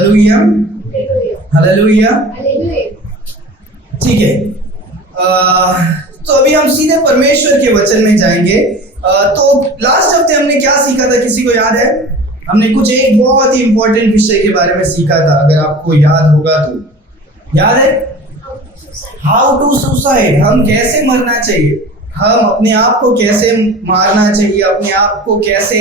Hallelujah, hallelujah. ठीक है, तो अभी हम सीधे परमेश्वर के वचन में जाएंगे। तो लास्ट हफ्ते हमने क्या सीखा था, किसी को याद है? हमने कुछ एक बहुत ही इंपॉर्टेंट विषय के बारे में सीखा था, अगर आपको याद होगा तो। याद है? हाउ टू सुसाइड, हम कैसे मरना चाहिए, हम अपने आप को कैसे मारना चाहिए, अपने आप को कैसे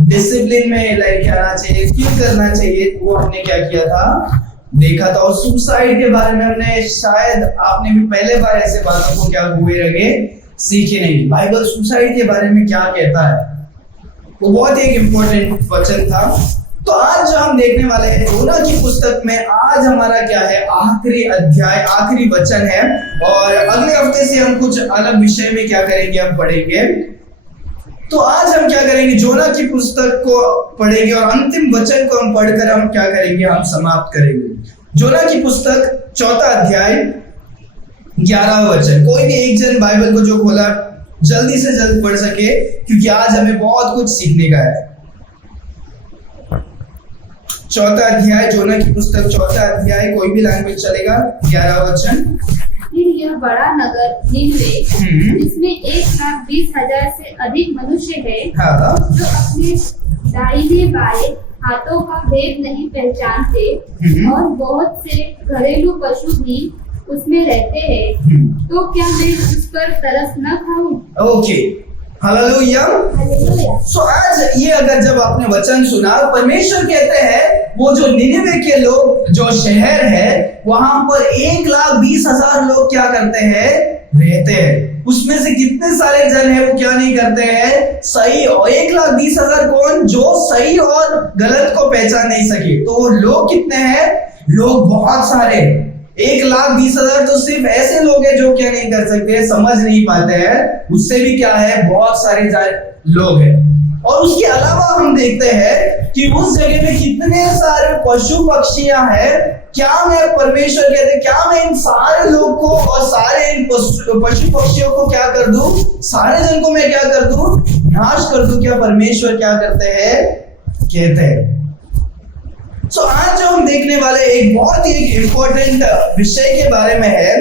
डिसिप्लिन में लेके आना चाहिए, क्यों करना चाहिए, वो हमने क्या किया था, देखा था। और सुसाइड के बारे में हमने, शायद आपने भी पहले बार ऐसे बातों को क्या हुए रगे सीखे नहीं। बाइबल सुसाइड के बारे में क्या कहता है, वो बहुत एक इम्पोर्टेंट वचन था। तो आज जो हम देखने वाले हैं योना की पुस्तक में, आज हमारा क्या है, आखिरी अध्याय, आखिरी वचन है। और अगले हफ्ते से हम कुछ अलग विषय में क्या करेंगे, हम पढ़ेंगे। तो आज हम क्या करेंगे, योना की पुस्तक को पढ़ेंगे और अंतिम वचन को हम पढ़कर हम क्या करेंगे, हम समाप्त करेंगे। योना की पुस्तक 4 अध्याय 11 वचन। कोई भी एक जन बाइबल को जो खोला जल्दी से जल्द पढ़ सके, क्योंकि आज हमें बहुत कुछ सीखने का है। 4 अध्याय, योना की पुस्तक 4 अध्याय, कोई भी लैंग्वेज चलेगा। 11 वचन। फिर यह बड़ा नगर निनवे, जिसमें 1,20,000 से अधिक मनुष्य है, जो अपने दाहिने बाएं हाथों का भेद नहीं पहचानते, और बहुत से घरेलू पशु भी उसमें रहते हैं, तो क्या मैं उस पर तरस न खाऊं? Okay, hallelujah. सो आज ये अगर जब आपने वचन सुना, परमेश्वर कहते हैं वो जो निनिवे के लोग, जो शहर है, वहां पर 1,20,000 लोग क्या करते हैं, रहते हैं। उसमें से कितने सारे जन है वो क्या नहीं करते हैं, सही। और 1,20,000 कौन, जो सही और गलत को पहचान नहीं सके। तो लोग कितने हैं, लोग बहुत सारे। 1,20,000 तो सिर्फ ऐसे लोग हैं जो क्या नहीं कर सकते, समझ नहीं पाते हैं। उससे भी क्या है, बहुत सारे लोग हैं। और उसके अलावा हम देखते हैं कि उस जगह में कितने सारे पशु पक्षियां हैं। क्या मैं, परमेश्वर कहते हैं, क्या मैं इन सारे लोग को और सारे इन पशु पक्षियों को क्या कर दूं, सारे जन को मैं क्या कर दूं, नाश कर दूं। क्या परमेश्वर क्या करते हैं, कहते हैं। सो आज जो हम देखने वाले एक बहुत ही इम्पोर्टेंट विषय के बारे में है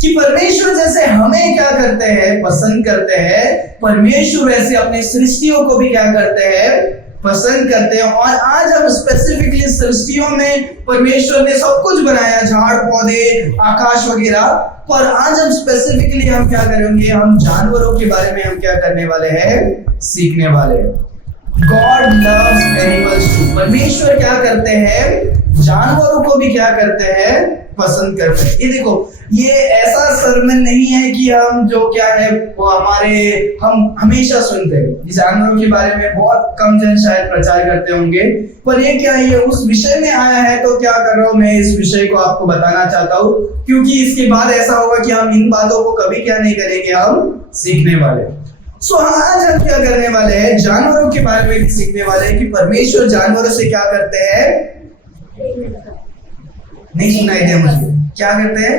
कि परमेश्वर जैसे हमें क्या करते हैं, पसंद करते हैं, परमेश्वर वैसे अपने सृष्टियों को भी क्या करते हैं, पसंद करते हैं। और आज हम स्पेसिफिकली सृष्टियों में परमेश्वर ने सब कुछ बनाया, झाड़ पौधे, आकाश वगैरह, पर आज हम स्पेसिफिकली हम क्या करेंगे, हम जानवरों के बारे में हम क्या करने वाले हैं, सीखने वाले हैं। God loves animals too. परमेश्वर क्या करते हैं, जानवरों को भी क्या करते हैं, पसंद करते हैं। ये देखो, ये ऐसा सरमन नहीं है कि हम जो क्या है वो हम हमेशा सुनते हैं। जानवरों के बारे में बहुत कम जन शायद प्रचार करते होंगे, पर ये क्या है, उस विषय में आया है। तो क्या कर रहा हूं मैं, इस विषय को आपको बताना चाहता हूँ, क्योंकि इसके बाद ऐसा होगा कि हम इन बातों को कभी क्या नहीं करेंगे, हम सीखने वाले। सो आज हम क्या करने वाले हैं, जानवरों के बारे में भी सीखने वाले हैं कि परमेश्वर जानवरों से क्या करते हैं। नहीं सुनाई दिया मुझे, क्या करते हैं,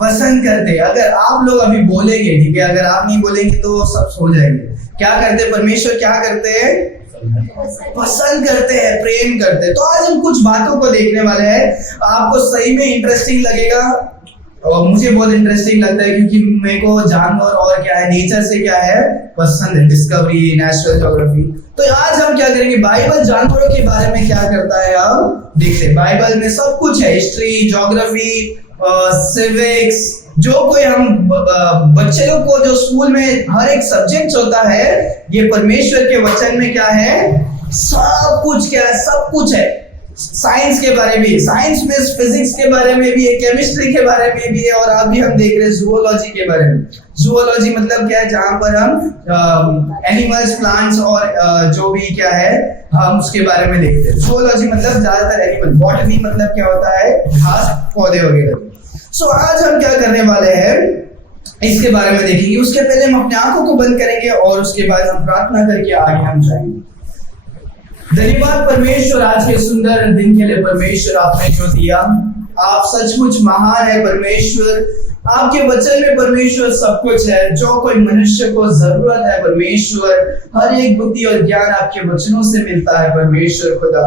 पसंद करते हैं। अगर आप लोग अभी बोलेंगे, ठीक है, अगर आप नहीं बोलेंगे तो सब सो जाएंगे। क्या करते हैं, परमेश्वर क्या करते हैं, पसंद करते हैं, प्रेम करते हैं। तो आज हम कुछ बातों को देखने वाले हैं, आपको सही में इंटरेस्टिंग लगेगा। और मुझे बहुत इंटरेस्टिंग लगता है, क्योंकि मेरे को जानवर और क्या है, नेचर से क्या है, पसंद है, डिस्कवरी, नेचुरल ज्योग्राफी। तो आज हम क्या करेंगे, बाइबल जानवरों के बारे में क्या करता है, हम देखते हैं। बाइबल में सब कुछ है, हिस्ट्री, ज्योग्राफी, सिविक्स, जो कोई हम बच्चे लोग को जो स्कूल में हर एक सब्जेक्ट होता है, ये परमेश्वर के वचन में क्या है, सब कुछ क्या है, सब कुछ है। साइंस के बारे में, साइंस में फिजिक्स के बारे में भी है, केमिस्ट्री के बारे में भी है, और अभी हम देख रहे हैं जूलॉजी के बारे में। जूलॉजी मतलब क्या है, जहां पर हम एनिमल्स, प्लांट्स और जो भी क्या है हम उसके बारे में देखते हैं। जूलॉजी मतलब ज्यादातर एनिमल, बॉटनी मतलब क्या होता है, घास, पौधे वगैरह। सो आज हम क्या करने वाले हैं, इसके बारे में देखेंगे। उसके पहले हम अपनी आंखों को बंद करेंगे और उसके बाद हम प्रार्थना करके आगे हम जाएंगे। धन्यवाद परमेश्वर, आज के सुंदर दिन के लिए परमेश्वर आपने जो दिया, आप सचमुच महान है परमेश्वर। आपके वचन में परमेश्वर सब कुछ है। जो कोई मनुष्य को जरूरत है, परमेश्वर हर एक बुद्धि और ज्ञान आपके वचनों से मिलता है। परमेश्वर खुदा,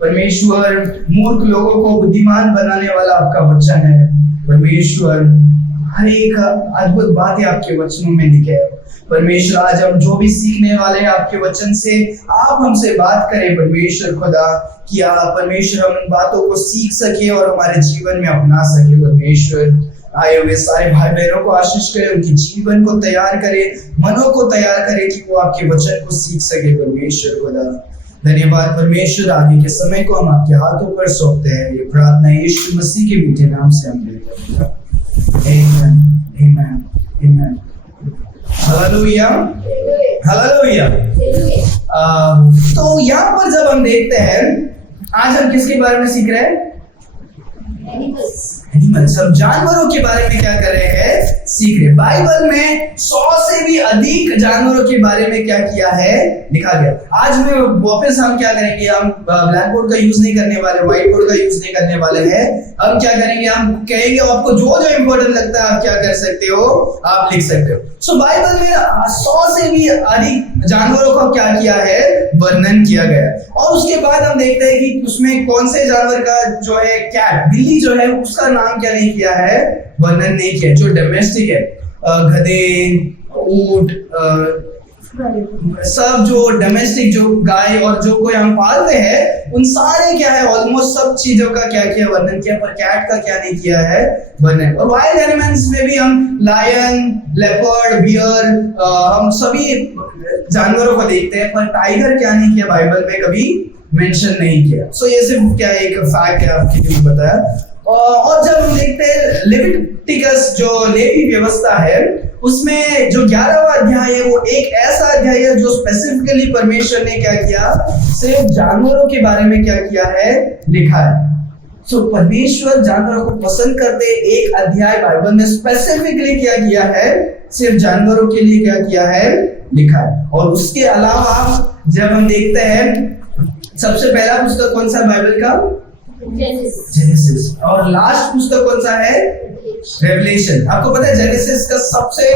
परमेश्वर मूर्ख लोगों को बुद्धिमान बनाने वाला आपका वचन है। परमेश्वर हर एक अद्भुत बातें आपके वचनों में लिखे है। परमेश्वर आज हम जो भी सीखने वाले हैं आपके वचन से, आप हमसे बात करें परमेश्वर खुदा, कि आप परमेश्वर हम उन बातों को सीख सके और हमारे जीवन में अपना सके। परमेश्वर आए हुए सारे भाई बहनों को आशीष करे, उनके जीवन को तैयार करे, मनों को तैयार करे कि वो आपके वचन को सीख सके। परमेश्वर खुदा धन्यवाद। परमेश्वर आगे के समय को हम आपके हाथों पर सौंपते हैं। ये प्रार्थना यीशु मसीह के मीठे नाम से हम लेते हैं। आमीन, आमीन, आमीन। Hallelujah, hallelujah. तो यहाँ पर जब हम देखते हैं, आज हम किसके बारे में सीख रहे हैं? एनिमल्स, हम जानवरों के बारे में क्या कर रहे हैं? सीख रहे। बाइबल में 100 से भी अधिक जानवरों के बारे में क्या किया है? लिखा गया। आज में वापस हम क्या करेंगे? हम ब्लैक बोर्ड का यूज नहीं करने वाले, व्हाइट बोर्ड का यूज नहीं करने वाले हैं। हम क्या करेंगे? हम कहेंगे आपको जो जो इंपॉर्टेंट लगता है आप क्या कर सकते हो? आप लिख सकते हो। सो बाइबल में 100 से भी अधिक जानवरों का क्या किया है? वर्णन किया गया। और उसके बाद हम देखते हैं कि उसमें कौन से जानवर का जो है, कैट, बिल्ली जो है, उसका नाम क्या नहीं किया है? वर्णन नहीं किया। जो डोमेस्टिक है, गधे, ऊंट, सब जो डोमेस्टिक, जो गाय और जो कोई हम पालते हैं, उन सारे क्या है, ऑलमोस्ट सब चीजों का क्या किया? वर्णन किया। पर कैट का क्या नहीं किया है? वर्णन। और वाइल्ड एनिमल्स में भी हम लायन, लेपर्ड, बियर, हम सभी जानवरों को देखते हैं, पर टाइगर क्या नहीं किया? बाइबल में कभी मेंशन नहीं किया। सो ये सिर्फ क्या एक फैक्ट है आपके लिए बताया। और जब हम देखते हैं लेविटिकस, जो लेवी व्यवस्था है, उसमें जो 11वां अध्याय है, वो एक ऐसा अध्याय है जो स्पेसिफिकली परमेश्वर ने क्या किया? सिर्फ जानवरों के बारे में क्या किया है? लिखा है। सो परमेश्वर जानवरों को पसंद करते, एक अध्याय बाइबल में स्पेसिफिकली क्या किया है? सिर्फ जानवरों के लिए क्या किया है? लिखा है। और उसके अलावा जब हम देखते हैं, सबसे पहला पुस्तक कौन सा बाइबल का? जेनेसिस। और लास्ट पुस्तक कौन सा है? रेवलेशन। आपको पता है जेनेसिस का सबसे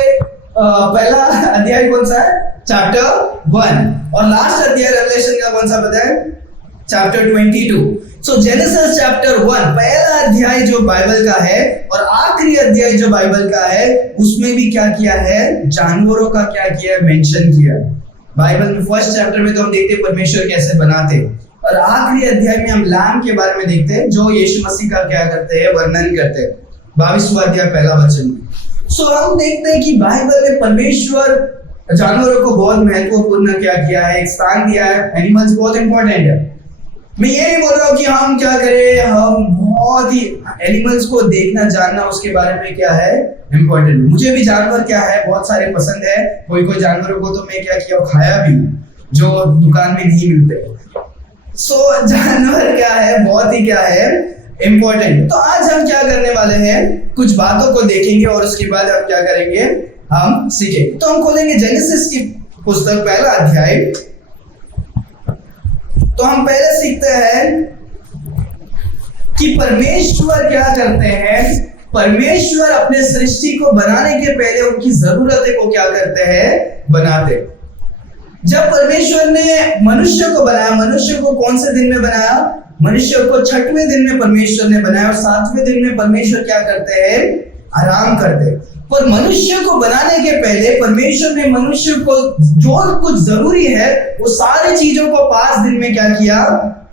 पहला अध्याय कौन सा है? चैप्टर 1। और लास्ट अध्याय रेवलेशन का कौन सा पता है? चैप्टर 22। सो जेनेसिस चैप्टर 1 पहला अध्याय जो बाइबल का है, और आखिरी अध्याय जो बाइबल का है, उसमें भी क्या किया है? जानवरों का क्या किया? मेंशन किया। बाइबल में फर्स्ट चैप्टर में तो हम देखते हैं परमेश्वर कैसे बनाते, और आखिरी अध्याय में हम लैम के बारे में देखते हैं, जो यीशु मसीह का क्या करते हैं? वर्णन करते हैं। 22वां अध्याय पहला वचन में। सो हम देखते हैं कि बाइबल में परमेश्वर जानवरों को बहुत महत्वपूर्ण क्या किया है? एक स्थान दिया है। एनिमल्स बहुत इंपॉर्टेंट है। मैं ये नहीं बोल रहा हूँ कि हम क्या करें, हम बहुत ही एनिमल्स को देखना जानना उसके बारे में क्या है? इंपॉर्टेंट। मुझे भी जानवर क्या है? बहुत सारे पसंद है। कोई कोई जानवरों को तो मैं क्या किया? खाया भी, जो दुकान में नहीं मिलते। सो जानवर क्या है? बहुत ही क्या है? इंपॉर्टेंट। तो आज हम क्या करने वाले हैं? कुछ बातों को देखेंगे और उसके बाद हम क्या करेंगे? हम सीखेंगे। तो हम खोलेंगे जेनेसिस की पुस्तक, पहला अध्याय। तो हम पहले सीखते हैं कि परमेश्वर क्या करते हैं। परमेश्वर अपने सृष्टि को बनाने के पहले उनकी जरूरतें को क्या करते हैं? बनाते। जब परमेश्वर ने मनुष्य को बनाया, मनुष्य को कौन से दिन में बनाया? मनुष्य को 6वें दिन में परमेश्वर ने बनाया, और 7वें दिन में परमेश्वर क्या करते हैं? आराम करते। पर मनुष्य को बनाने के पहले परमेश्वर ने मनुष्य को जो कुछ जरूरी है वो सारी चीजों को 5 दिन में क्या किया?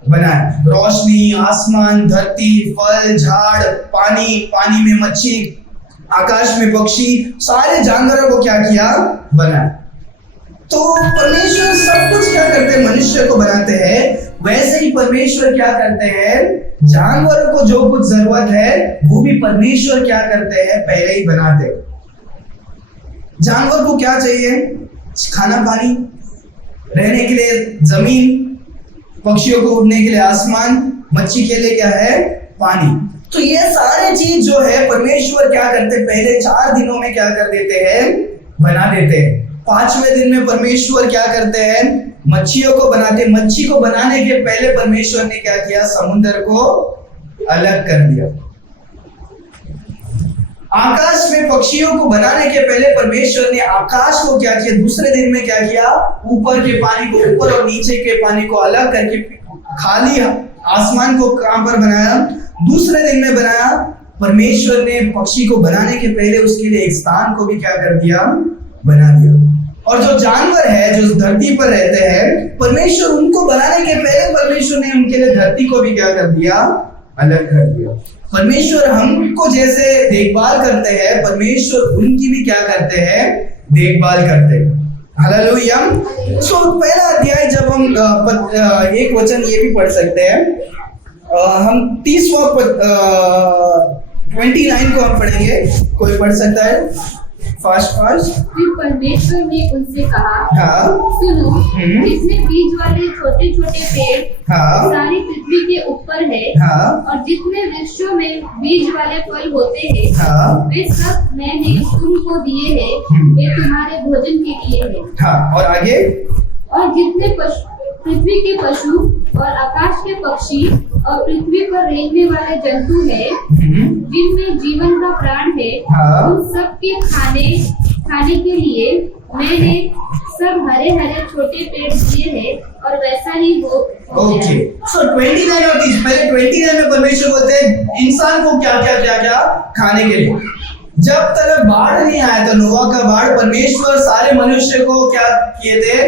बनाया। रोशनी, आसमान, धरती, फल, झाड़, पानी, पानी में मच्छी, आकाश में पक्षी, सारे जानवरों को क्या किया? बनाया। तो परमेश्वर सब कुछ क्या करते हैं? मनुष्य को बनाते हैं। वैसे ही परमेश्वर क्या करते हैं? जानवरों को जो कुछ जरूरत है वो भी परमेश्वर क्या करते हैं? पहले ही बनाते हैं। जानवर को क्या चाहिए? खाना पानी, रहने के लिए जमीन, पक्षियों को उड़ने के लिए आसमान, मच्छी के लिए क्या है? पानी। तो ये सारे चीज जो है परमेश्वर क्या करते हैं? पहले 4 दिनों में क्या कर देते हैं? बना देते हैं। 5वें दिन में परमेश्वर क्या करते हैं? मच्छियों को बनाते। मच्छी को बनाने के पहले परमेश्वर ने क्या किया? समुद्र को अलग कर दिया। आकाश में पक्षियों को बनाने के पहले परमेश्वर ने आकाश को क्या किया, दूसरे दिन में क्या किया, ऊपर के पानी को ऊपर और नीचे के पानी को अलग करके खाली आसमान को कहां पर बनाया, दूसरे दिन में बनाया। परमेश्वर ने पक्षी को बनाने के पहले उसके लिए एक स्थान को भी क्या कर दिया, बना दिया। और जो जानवर है जो धरती पर रहते हैं, परमेश्वर उनको बनाने के पहले परमेश्वर ने उनके लिए धरती को भी क्या कर दिया, अलग कर दिया। परमेश्वर हमको जैसे देखभाल करते हैं, परमेश्वर उनकी भी क्या करते हैं, देखभाल करते हैं। हालेलुया। सो पहला अध्याय जब हम एक वचन ये भी पढ़ सकते हैं, हम 30वां 29 को हम पढ़ेंगे, कोई पढ़ सकता है फास्ट। फिर परमेश्वर ने उनसे कहा, हाँ, सुनो, जितने बीज वाले छोटे छोटे पेड़ हाँ, सारी पृथ्वी के ऊपर है, हाँ, और जितने वृक्षों में बीज वाले फल होते हैं, हाँ, वे सब मैंने तुमको दिए हैं, वे तुम्हारे भोजन के लिए है। हाँ, और आगे, और जितने पृथ्वी के पशु और आकाश के पक्षी और पृथ्वी पर रहने वाले जंतु हैं, जिनमें जीवन का प्राण है, हाँ, उन सब के खाने के लिए मैंने सब हरे हरे छोटे पेड़ दिए हैं, और वैसा ही हो ओके। सो 29 और 30, पहले 29 में परमेश्वर बोलते हैं इंसान को क्या क्या क्या क्या खाने के लिए। जब तक बाढ़ नहीं आया था, नोआ का बाढ़, परमेश्वर सारे मनुष्य को क्या किए थे,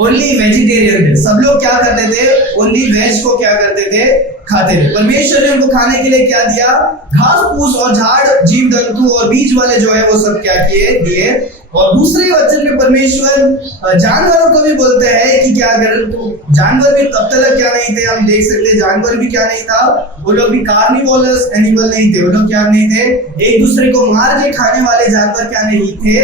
ओनली वेजिटेरियन थे। सब लोग क्या करते थे, ओनली वेज को क्या करते थे, खाते थे। परमेश्वर ने उनको खाने के लिए क्या दिया, घास फूस और झाड़, जीव जंतु और बीज वाले जो है वो सब क्या किए, दिए। और दूसरे वचन में परमेश्वर जानवरों को भी बोलते हैं कि क्या करें, तो जानवर भी तब तक क्या नहीं थे, हम देख सकते जानवर भी क्या नहीं था, वो लोग भी कार्निवोरस एनिमल नहीं थे, वो लोग क्या नहीं थे, एक दूसरे को मार के खाने वाले जानवर क्या नहीं थे।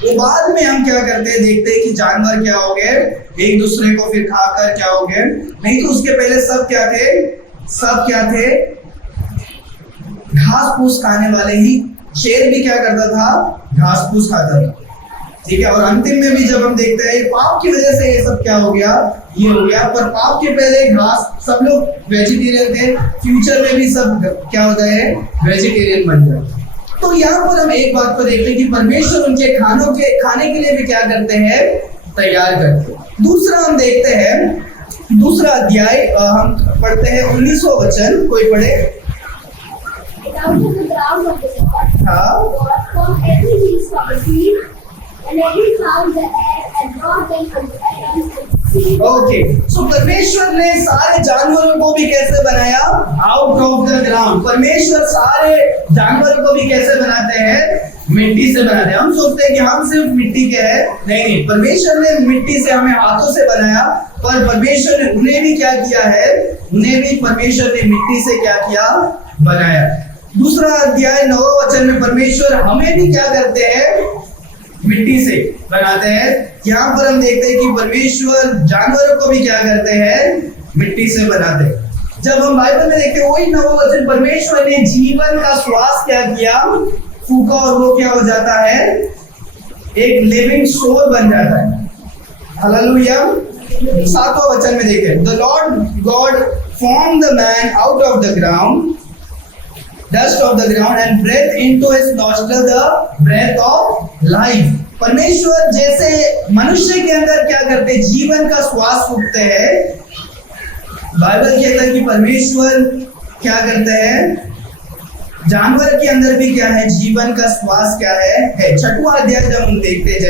वो बाद में हम क्या करते हैं, देखते हैं कि जानवर क्या हो गए, एक दूसरे को फिर खाकर क्या हो गए, नहीं तो उसके पहले सब क्या थे, घास फूस खाने वाले ही। शेर भी क्या करता था, घास फूस खाता था, ठीक है। और अंतिम में भी जब हम देखते हैं पाप की वजह से ये सब क्या हो गया, ये हो गया। पर पाप के पहले घास, सब लोग वेजिटेरियन थे, फ्यूचर में भी सब क्या होता है, वेजिटेरियन बन जाए। तो यहाँ पर हम एक बात को देखते हैं कि परमेश्वर उनके खाने के लिए भी क्या करते हैं, तैयार करते हैं। दूसरा हम देखते हैं, दूसरा अध्याय हम पढ़ते हैं 19वां वचन, कोई पढ़े। हाँ, ओके। सो परमेश्वर ने सारे जानवरों को भी कैसे बनाया, आउट ऑफ द ग्राउंड। परमेश्वर सारे जानवरों को भी कैसे बनाते हैं, मिट्टी से बनाते हैं। हम सोचते हैं कि हम सिर्फ मिट्टी के हैं, नहीं, परमेश्वर ने मिट्टी से हमें हाथों से बनाया, पर परमेश्वर ने उन्हें भी क्या किया है, उन्हें भी परमेश्वर ने मिट्टी से क्या किया, बनाया। दूसरा अध्याय 9वां वचन में परमेश्वर हमें भी क्या करते हैं, मिट्टी से बनाते हैं। यहाँ पर हम देखते हैं कि परमेश्वर जानवरों को भी क्या करते हैं, मिट्टी से बनाते हैं। जब हम बाइबल में देखते हैं वही 9वां वचन, परमेश्वर ने जीवन का श्वास क्या किया, फूका, और वो क्या हो जाता है, एक लिविंग सोल बन जाता है। हालेलुया। 7वां वचन में देखें, the Lord God form the man out of the ground, dust of the ground, and breathed into his nostril the breath of life। परमेश्वर जैसे मनुष्य के अंदर क्या करते हैं, जीवन का श्वास फूकते हैं, बाइबल कहता है कि परमेश्वर क्या करते हैं, जानवर के अंदर भी क्या है, जीवन का श्वास क्या है। 6वां अध्याय जब हम देखते हैं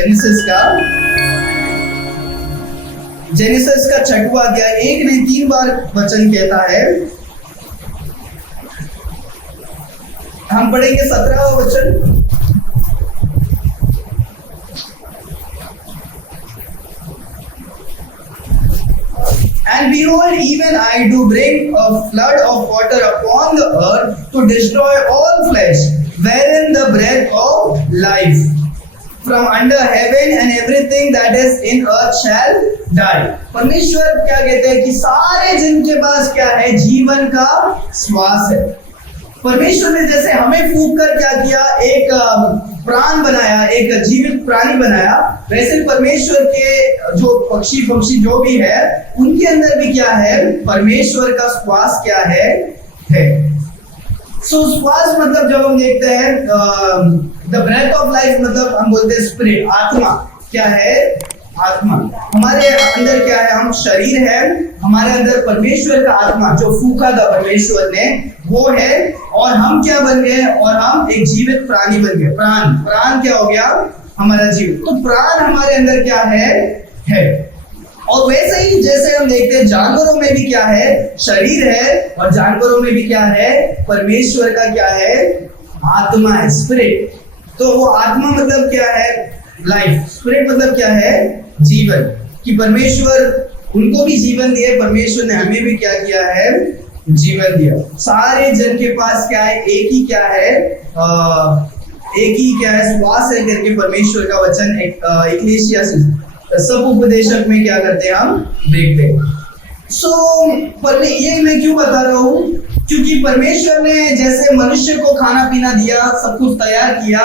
जेनेसिस का 6वां अध्याय, 1 नहीं 3 बार वचन कहता है। हम पढ़ेंगे 17वां वचन। And behold, even I do bring a flood of water upon the earth to destroy all flesh, wherein the breath of life from under heaven, and everything that is in earth shall die। परमेश्वर क्या कहते हैं कि सारे जिनके पास क्या है, जीवन का श्वास है। परमेश्वर ने जैसे हमें फूंक कर क्या किया, एक प्राण बनाया, एक जीवित प्राणी बनाया, वैसे परमेश्वर के जो पक्षी जो भी है, उनके अंदर भी क्या है, परमेश्वर का श्वास क्या है। सो श्वास मतलब जब हम देखते हैं द ब्रेथ ऑफ लाइफ, मतलब हम बोलते हैं स्पिरिट, आत्मा क्या है? आत्मा। हमारे अंदर क्या है? हम शरीर है, हमारे अंदर परमेश्वर का आत्मा जो फूका था परमेश्वर ने वो है, और हम क्या बन गए? और हम एक जीवित प्राणी बन गए। प्राण, प्राण क्या हो गया? हमारा जीव। तो प्राण हमारे अंदर क्या है। और वैसे ही जैसे हम देखते हैं जानवरों में भी क्या है? शरीर है, और जानवरों में भी क्या है? परमेश्वर का क्या है? आत्मा है, स्पिरिट। तो वो आत्मा मतलब क्या है? लाइफ। स्पिरिट मतलब क्या है? जीवन। कि परमेश्वर उनको भी जीवन दिए, परमेश्वर ने हमें भी क्या किया है? जीवन दिया। सारे जन के पास क्या है? एक ही क्या है? एक ही क्या है? श्वास है करके परमेश्वर का वचन इक्लेसियास सब उपदेशक में क्या करते हैं? हम देखते हैं। पर ये मैं क्यों बता रहा हूँ? क्योंकि परमेश्वर ने जैसे मनुष्य को खाना पीना दिया, सब कुछ तैयार किया,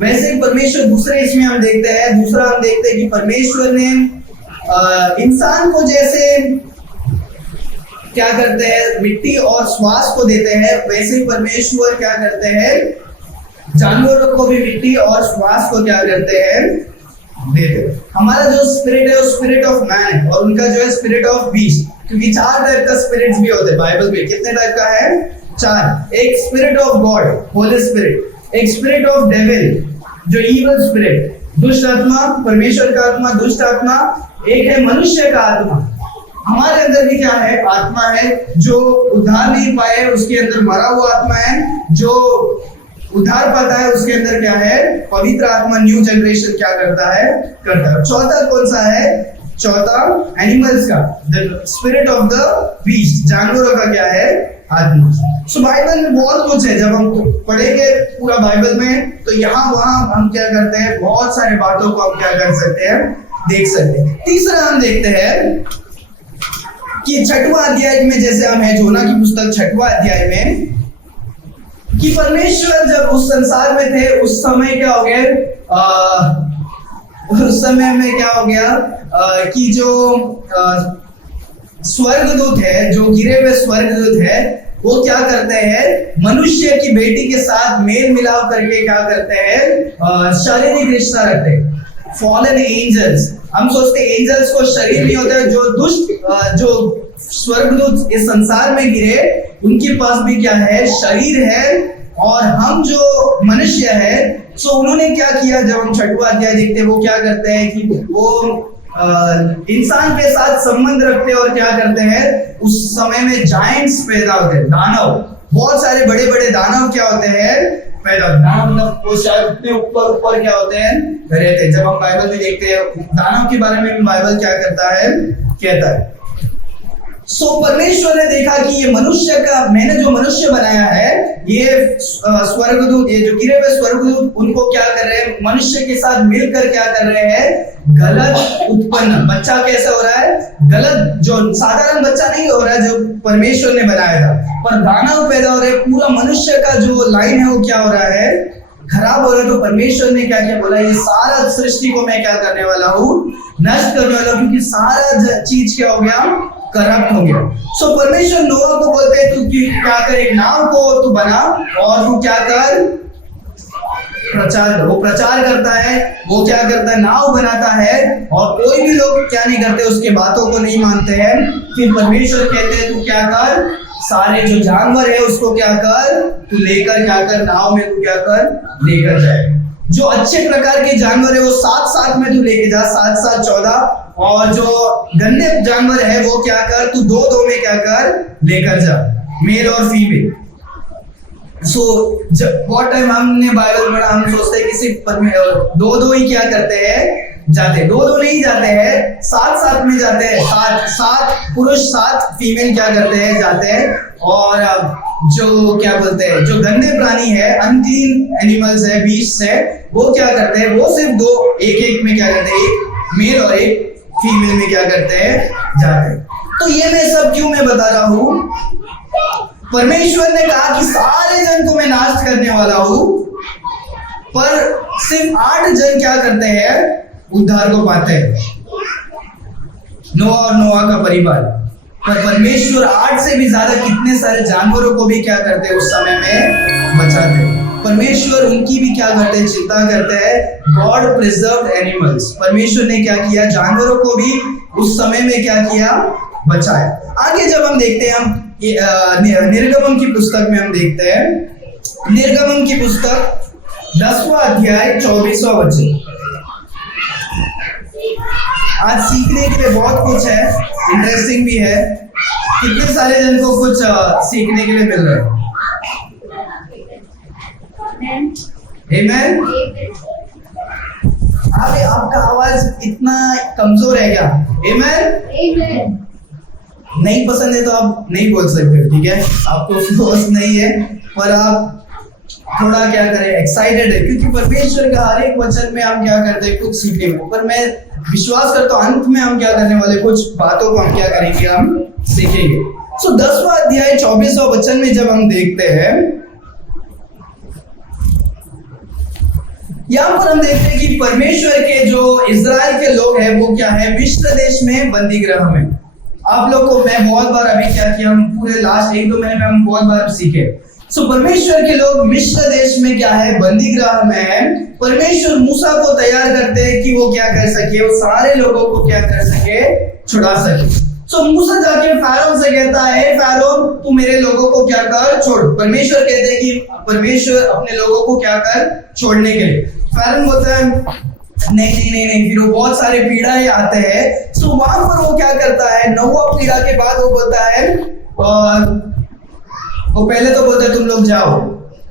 वैसे ही परमेश्वर दूसरे इसमें हम देखते हैं, दूसरा हम देखते हैं कि परमेश्वर ने इंसान को जैसे क्या करते हैं? मिट्टी और श्वास को देते हैं, वैसे ही परमेश्वर क्या करते हैं? जानवरों को भी मिट्टी और श्वास को क्या करते हैं? देते हैं। हमारा जो स्पिरिट है वो स्पिरिट ऑफ मैन है, और उनका जो है स्पिरिट ऑफ बीस्ट। क्योंकि 4 टाइप का स्पिरिट्स भी होते हैं बाइबल में। कितने टाइप का है? 4। एक spirit of God, Holi spirit, एक स्पिरिट ऑफ डेविल जो इविल स्पिरिट, दुष्ट आत्मा, परमेश्वर का आत्मा, दुष्ट आत्मा, एक है मनुष्य का आत्मा। हमारे अंदर भी क्या है? आत्मा है जो उद्धार नहीं पाए, उसके अंदर मरा हुआ आत्मा है। जो उद्धार पाता है उसके अंदर क्या है? पवित्र आत्मा, न्यू जनरेशन क्या करता है? चौथा कौन सा है? चौथा एनिमल्स का, the spirit of the beast, जानवरों का क्या है? आत्मा। सो बाइबल में बहुत कुछ है। जब हम पढ़ेंगे पूरा बाइबल में तो यहाँ वहां हम क्या करते हैं? बहुत सारी बातों को हम क्या कर सकते हैं? देख सकते हैं। तीसरा हम देखते हैं कि 6वां अध्याय में, जैसे हम है जोना की पुस्तक 6वां अध्याय में, कि परमेश्वर जब उस संसार में थे उस समय क्या हो गया? उस समय में क्या हो गया कि जो स्वर्गदूत है, जो गिरे हुए स्वर्गदूत है, वो क्या करते हैं? मनुष्य की बेटी के साथ मेल मिलाप करके क्या करते हैं? शारीरिक रिश्ता रखते हैं। फॉलन एंजल्स, हम सोचते हैं एंजल्स को शरीर नहीं होता है। जो दुष्ट जो स्वर्गदूत इस संसार में गिरे उनके पास भी क्या है? शरीर है। और हम जो मनुष्य है, सो उन्होंने क्या किया? जब हम 6वां अध्याय देखते हैं वो क्या करते हैं कि वो इंसान के साथ संबंध रखते हैं, और क्या करते हैं? उस समय में जायंट्स पैदा होते हैं, दानव। बहुत सारे बड़े बड़े दानव क्या होते हैं? पैदा। दानव मतलब वो शायद इतने ऊपर क्या होते हैं? रहते हैं। जब हम बाइबल में देखते हैं दानव के बारे में बाइबल क्या करता है? कहता है। सो परमेश्वर ने देखा कि ये मनुष्य का, मैंने जो मनुष्य बनाया है, ये स्वर्गदूत, ये जो गिरे हुए स्वर्गदूत, उनको क्या कर रहे हैं? मनुष्य के साथ मिलकर क्या कर रहे हैं? गलत उत्पन्न बच्चा कैसे हो रहा है? गलत, जो साधारण बच्चा नहीं हो रहा है जो परमेश्वर ने बनाया था, पर दानव पैदा हो रहे। पूरा मनुष्य का जो लाइन है वो क्या हो रहा है? खराब हो रहा है। तो परमेश्वर ने क्या क्या बोला? ये सारा सृष्टि को मैं क्या करने वाला हूँ? नष्ट करने वाला हूँ, क्योंकि सारा चीज क्या हो गया? करप्ट हो गया। सो परमेश्वर नोआ को बोलते हैं, तू क्या कर? एक नाव को तू बना, और तू क्या कर? प्रचार कर। वो प्रचार करता है, वो क्या करता है? नाव बनाता है, और कोई भी लोग क्या नहीं करते? उसके बातों को नहीं मानते हैं। फिर परमेश्वर कहते हैं तू क्या कर? सारे जो जानवर है उसको क्या कर? तू लेकर क्या कर? नाव में तू क्या कर? लेकर जाए। जो अच्छे प्रकार के जानवर है वो 7 में तू लेके जा, 7 14। और जो गंदे जानवर है वो क्या कर? तू 2 में क्या कर? लेकर जा, मेल और फीमेल। सो बहुत टाइम हमने बाइबल पढ़ा, हम सोचते हैं कि सिर्फ 2 ही क्या करते हैं? जाते। 2 नहीं जाते हैं, 7 में जाते हैं। 7 पुरुष 7 फीमेल क्या करते हैं? जाते हैं। और जो क्या बोलते हैं, जो गंदे प्राणी है, अनक्लीन एनिमल्स है, बीस्ट है, वो क्या करते हैं? वो सिर्फ 2 एक में क्या करते हैं? एक मेल और एक फीमेल में क्या करते हैं? जाते हैं। तो ये मैं सब क्यों मैं बता रहा हूं? परमेश्वर ने कहा कि सारे जन को मैं नाश करने वाला हूं, पर सिर्फ 8 जन क्या करते हैं? उद्धार को पाते हैं। नोआ और नोआ का परिवार। पर परमेश्वर 8 से भी ज्यादा कितने सारे जानवरों को भी क्या करते हैं उस समय में बचाते। परमेश्वर उनकी भी क्या करते हैं, चिंता करते हैं। गॉड प्रिजर्व्ड एनिमल्स, परमेश्वर ने क्या किया, जानवरों को भी उस समय में क्या किया, बचाया। आगे जब हम देखते हैं, हम निर्गमन की पुस्तक में हम देखते हैं, निर्गमन की पुस्तक 10वां अध्याय 24वां वचन। आज सीखने के लिए बहुत कुछ है, इंटरेस्टिंग भी है। कितने सारे जन को कुछ सीखने के लिए मिल रहा है। आमेन। अरे आपका आवाज इतना कमजोर है क्या? आमेन। नहीं पसंद है तो आप नहीं बोल सकते, ठीक है, आपको फोर्स नहीं है, पर आप थोड़ा क्या करें, एक्साइटेड है, क्योंकि परमेश्वर का हर एक वचन में हम क्या करते हैं, कुछ सीखने को। पर मैं विश्वास करता हूं अंत में हम क्या करने वाले, कुछ बातों को हम क्या करेंगे, हम सीखेंगे। 10वां अध्याय 24वां वचन में जब हम देखते हैं, यहां पर हम देखते हैं कि परमेश्वर के जो इजराइल के लोग हैं वो क्या है, मिस्र देश में बंदी गृह में। आप लोग को मैं बहुत बार अभी क्या किया, हम पूरे लास्ट 1-2 महीने में हम बहुत बार सीखे। परमेश्वर के लोग मिस्र देश में क्या है, बंदी गृह में है। परमेश्वर मूसा को तैयार करते हैं कि वो क्या कर सके, वो सारे लोगों को क्या कर सके, छुड़ा सके। मूसा जाके फैरोन से कहता है, फैरोन तू मेरे लोगों को क्या कर, छोड़। परमेश्वर कहते हैं कि परमेश्वर अपने लोगों को क्या कर, छोड़ने के लिए। फैरोन बोलता है नहीं, फिर वो बहुत सारे पीड़ाएं आते हैं। वहां पर वो क्या करता है, 9वां पीड़ा के बाद वो बोलता है, वो पहले तो बोलते हैं तुम लोग जाओ,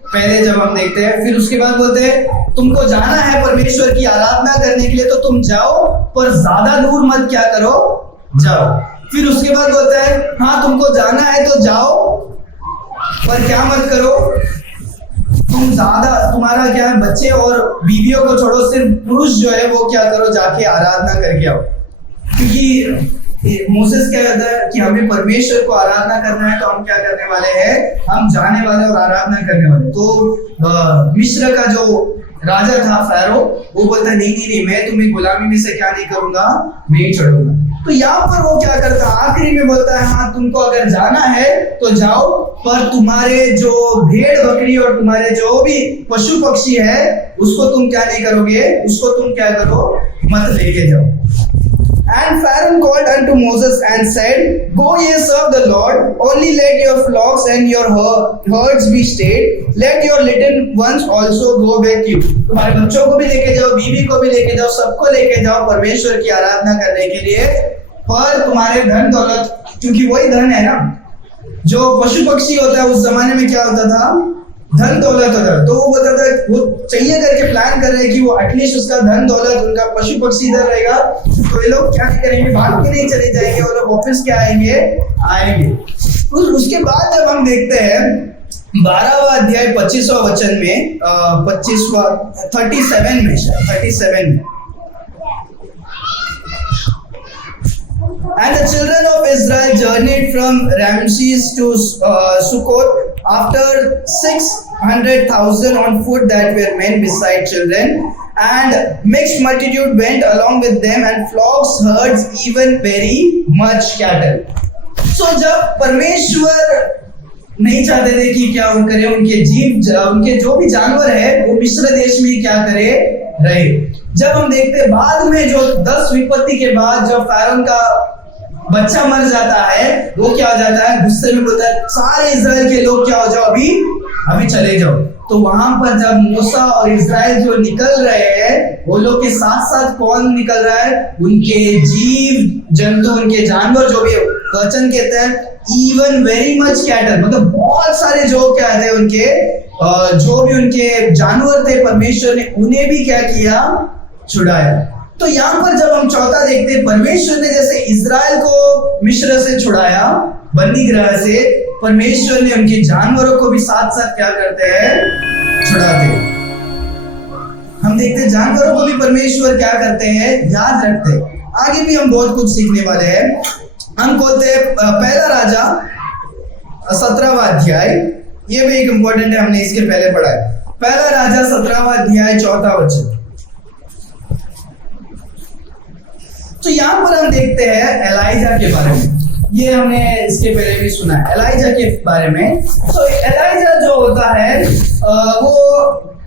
पहले जब हम देखते हैं, फिर उसके बाद बोलते हैं तुमको जाना है परमेश्वर की आराधना करने के लिए तो तुम जाओ, पर ज्यादा दूर मत क्या करो, जाओ। फिर उसके बाद बोलता है हाँ तुमको जाना है तो जाओ, पर क्या मत करो, तुम ज्यादा, तुम्हारा क्या है, बच्चे और बीवियों को छोड़ो, सिर्फ पुरुष जो है वो क्या करो, जाके आराधना करके आओ। क्योंकि मोसेस क्या कहता है कि हमें परमेश्वर को आराधना करना है, तो हम क्या करने वाले हैं, हम जाने वाले और आराधना करने वाले। तो मिस्र का जो राजा था फैरो, वो बोलता है नहीं, मैं तुम्हें गुलामी में से क्या नहीं करूंगा, नहीं छोड़ूंगा। तो यहाँ पर वो क्या करता है, आखिरी में बोलता है हाँ तुमको अगर जाना है तो जाओ, पर तुम्हारे जो भेड़ बकरी और तुम्हारे जो भी पशु पक्षी है उसको तुम क्या नहीं करोगे, उसको तुम क्या करो, मत लेके जाओ। And Pharaoh called unto Moses and said, Go ye serve the Lord, only let your flocks and your herds be stayed, let your little ones also go with you. तुम्हारे बच्चों को भी लेके जाओ, बीवी को भी लेके जाओ, सबको लेके जाओ परमेश्वर की आराधना करने के लिए। पर तुम्हारे धन दौलत, क्योंकि वही धन है ना, जो पशु पक्षी होता है उस जमाने में क्या होता था, धन दौलत होता है। तो वो बोलता था, वो चाहिए करके प्लान कर रहे हैं कि वो एटलीस्ट उसका धन दौलत, उनका पशु पक्षी इधर रहेगा, तो ये लोग क्या करेंगे, भाग के नहीं चले जाएंगे, वो लोग वापस क्या आएंगे। उसके बाद जब हम देखते हैं 12वां अध्याय 25वां वचन में, 37 में, And the children of Israel journeyed from Ramses to Succoth after 600,000 on foot that were men beside children, and mixed multitude went along with them, and flocks, herds, even very much cattle. So जब परमेश्वर नहीं चाहते थे कि क्या वो करे, उनके जो भी जानवर है वो मिस्र देश में क्या करे, रहे। जब हम देखते बाद में जो 10 विपत्ति के बाद जब फैरोन का बच्चा मर जाता है, वो क्या हो जाता है, गुस्से में बोलता है सारे इजराइल के लोग क्या हो जाओ, अभी चले जाओ। तो वहां पर जब मूसा और इजराइल जो निकल रहे हैं, वो लोग के साथ साथ कौन निकल रहा है, उनके जीव जंतु, उनके जानवर, जो भी वचन कहते हैं इवन वेरी मच कैटल, मतलब बहुत सारे जो क्या थे उनके जो भी उनके जानवर थे, परमेश्वर ने उन्हें भी क्या किया, छुड़ाया। तो यहाँ पर जब हम चौथा देखते हैं, परमेश्वर ने जैसे इजराइल को मिस्र से छुड़ाया, बंदी गृह से, परमेश्वर ने उनके जानवरों को भी साथ साथ क्या करते हैं, छुड़ाते हैं। हम देखते हैं जानवरों को भी परमेश्वर क्या करते हैं, याद रखते हैं। आगे भी हम बहुत कुछ सीखने वाले हैं। हम खोलते हैं पहला राजा 17वां अध्याय, ये भी एक इंपॉर्टेंट है, हमने इसके पहले पढ़ा है। पहला राजा 17वां अध्याय 4वां वचन। तो यहां पर हम देखते हैं एलाइजा के बारे में। ये हमने इसके पहले भी सुना है एलाइजा के बारे में। तो एलाइजा जो होता है वो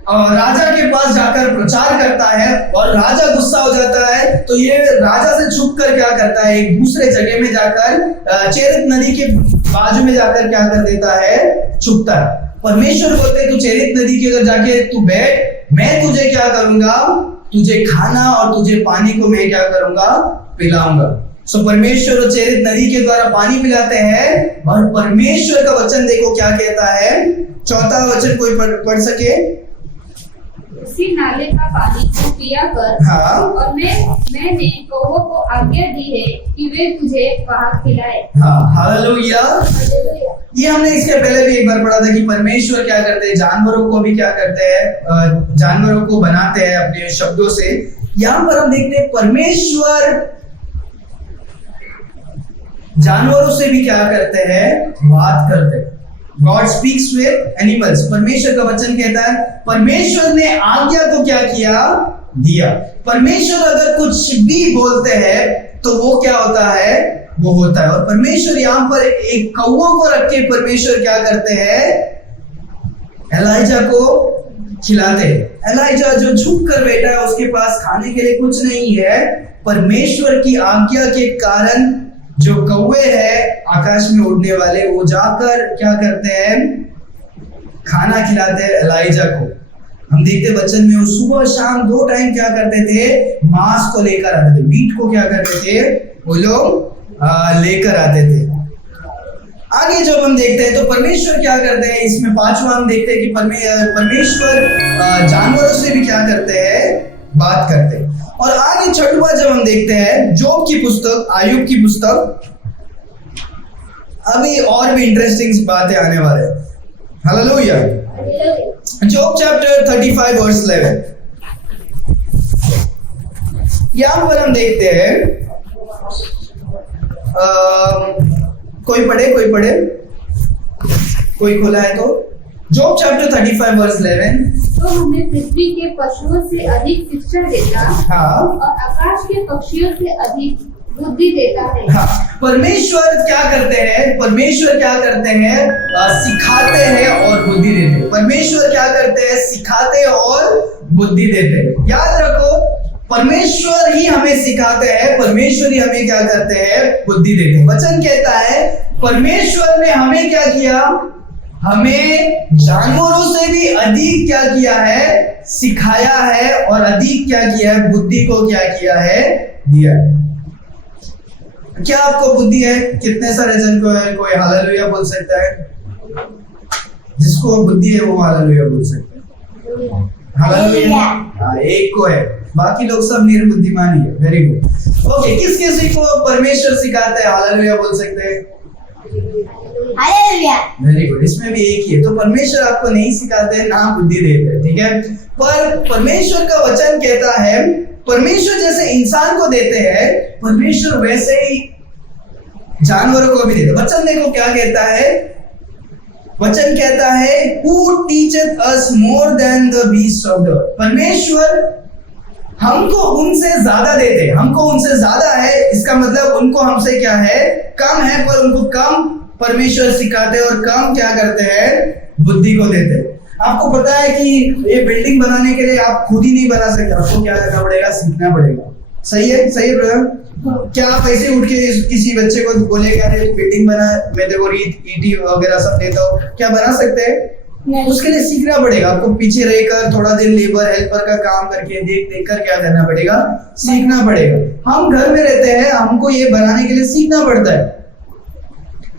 राजा के पास जाकर प्रचार करता है और राजा गुस्सा हो जाता है, तो ये राजा से छुप कर क्या करता है, एक दूसरे जगह में जाकर चेरित नदी के बाजू में जाकर क्या कर देता है, छुपता है। परमेश्वर बोलते तू चेरित नदी के उधर जाके तू बैठ, मैं तुझे क्या करूंगा, तुझे खाना और तुझे पानी को मैं क्या करूंगा, पिलाऊंगा। सो परमेश्वर और चेरित नदी के द्वारा पानी पिलाते हैं और परमेश्वर का वचन देखो क्या कहता है, चौथा वचन कोई पढ़ सके। उसी नाले का पानी को पिया कर। हाँ। और मैंने कौवों को आज्ञा दी है कि वे तुझे वहां खिलाए। हाँ, हालेलुया। ये हमने इसके पहले भी एक बार पढ़ा था कि परमेश्वर क्या करते हैं, जानवरों को भी क्या करते हैं, जानवरों को बनाते हैं अपने शब्दों से। यहाँ पर हम देखते हैं परमेश्वर जानवरों से भी क्या करते हैं, बात करते हैं। God speaks with animals। परमेश्वर का वचन कहता है, परमेश्वर ने आज्ञा को क्या किया, दिया। परमेश्वर अगर कुछ भी बोलते हैं तो वो क्या होता है, वो होता है। और परमेश्वर यहाँ पर एक कौवों को रख के परमेश्वर क्या करते हैं, एलाइजा को खिलाते हैं। एलाइजा जो झुक कर बैठा है, उसके पास खाने के लिए कुछ नहीं है, परमेश्वर की आज्ञा के कारण जो कौवे हैं आकाश में उड़ने वाले, वो जाकर क्या करते हैं, खाना खिलाते हैं एलाइजा को। हम देखते वचन में वो सुबह शाम 2 टाइम क्या करते थे, मांस को लेकर आते थे, मीट को क्या करते थे, वो लोग लेकर आते थे। आगे जब हम देखते हैं तो परमेश्वर क्या करते हैं, इसमें 5वां हम देखते हैं कि परमेश्वर जानवरों से भी क्या करते हैं, बात करते हैं। और आगे 6वां जब हम देखते हैं, जोब की पुस्तक, आयुब की पुस्तक, अभी और भी इंटरेस्टिंग बातें आने वाले हैं। हालेलुया। जोब चैप्टर 35 वर्स 11, यहां पर हम देखते हैं, कोई पढ़े, कोई खोला है तो जोब चैप्टर 35 वर्स 11। तो हमें पृथ्वी के पशुओं से अधिक शिक्षा देता, हाँ, और आकाश के पक्षियों से अधिक बुद्धि देता है। हाँ, परमेश्वर क्या करते हैं, परमेश्वर क्या करते हैं, सिखाते हैं और बुद्धि देते हैं। परमेश्वर क्या करते हैं, सिखाते और बुद्धि देते हैं। याद रखो, परमेश्वर ही हमें सिखाते हैं, परमेश्वर ही हमें क्या करते हैं, बुद्धि देते हैं। वचन कहता है परमेश्वर ने हमें क्या किया, हमें जानवरों से भी अधिक क्या किया है, सिखाया है, और अधिक क्या किया है, बुद्धि को क्या किया है, दिया है। क्या आपको बुद्धि है? कितने सारे जन को है? कोई हालेलुया बोल सकता है? जिसको बुद्धि है वो हालेलुया बोल सकता है। हालेलुया। हाँ, एक को है, बाकी लोग सब निर्बुद्धिमान ही है। Very good. ओके, किस किसी को परमेश्वर सिखाता है, हालेलुया बोल सकते हैं? हालेलुया। Very good. इसमें भी एक ही है। तो परमेश्वर आपको नहीं सिखाते, ना बुद्धि देते हैं, ठीक है। पर परमेश्वर का वचन कहता है, परमेश्वर जैसे इंसान को देते हैं, परमेश्वर वैसे ही जानवरों को भी देते हैं। वचन देखो क्या कहता है, वचन कहता है who teacheth us more than the beasts of the earth। परमेश्वर हमको उनसे ज्यादा देते हैं, हमको उनसे ज्यादा है, इसका मतलब उनको हमसे क्या है, कम है, पर उनको कम परमेश्वर सिखाते और कम क्या करते हैं, बुद्धि को देते हैं। आपको पता है कि ये बिल्डिंग बनाने के लिए आप खुद ही नहीं बना सकते, आपको क्या करना पड़ेगा, सीखना पड़ेगा। सही है, सही है ब्रदर। क्या आप ऐसे उठ के किसी बच्चे को बोलेगा अरे बिल्डिंग बना, मैं देखो ईंटी वगैरह सब देता हूँ, क्या बना सकते हैं? उसके लिए सीखना पड़ेगा। आपको पीछे रहकर थोड़ा दिन लेबर हेल्पर का काम करके देख कर क्या करना पड़ेगा, सीखना पड़ेगा। हम घर में रहते हैं, हमको ये बनाने के लिए सीखना पड़ता है।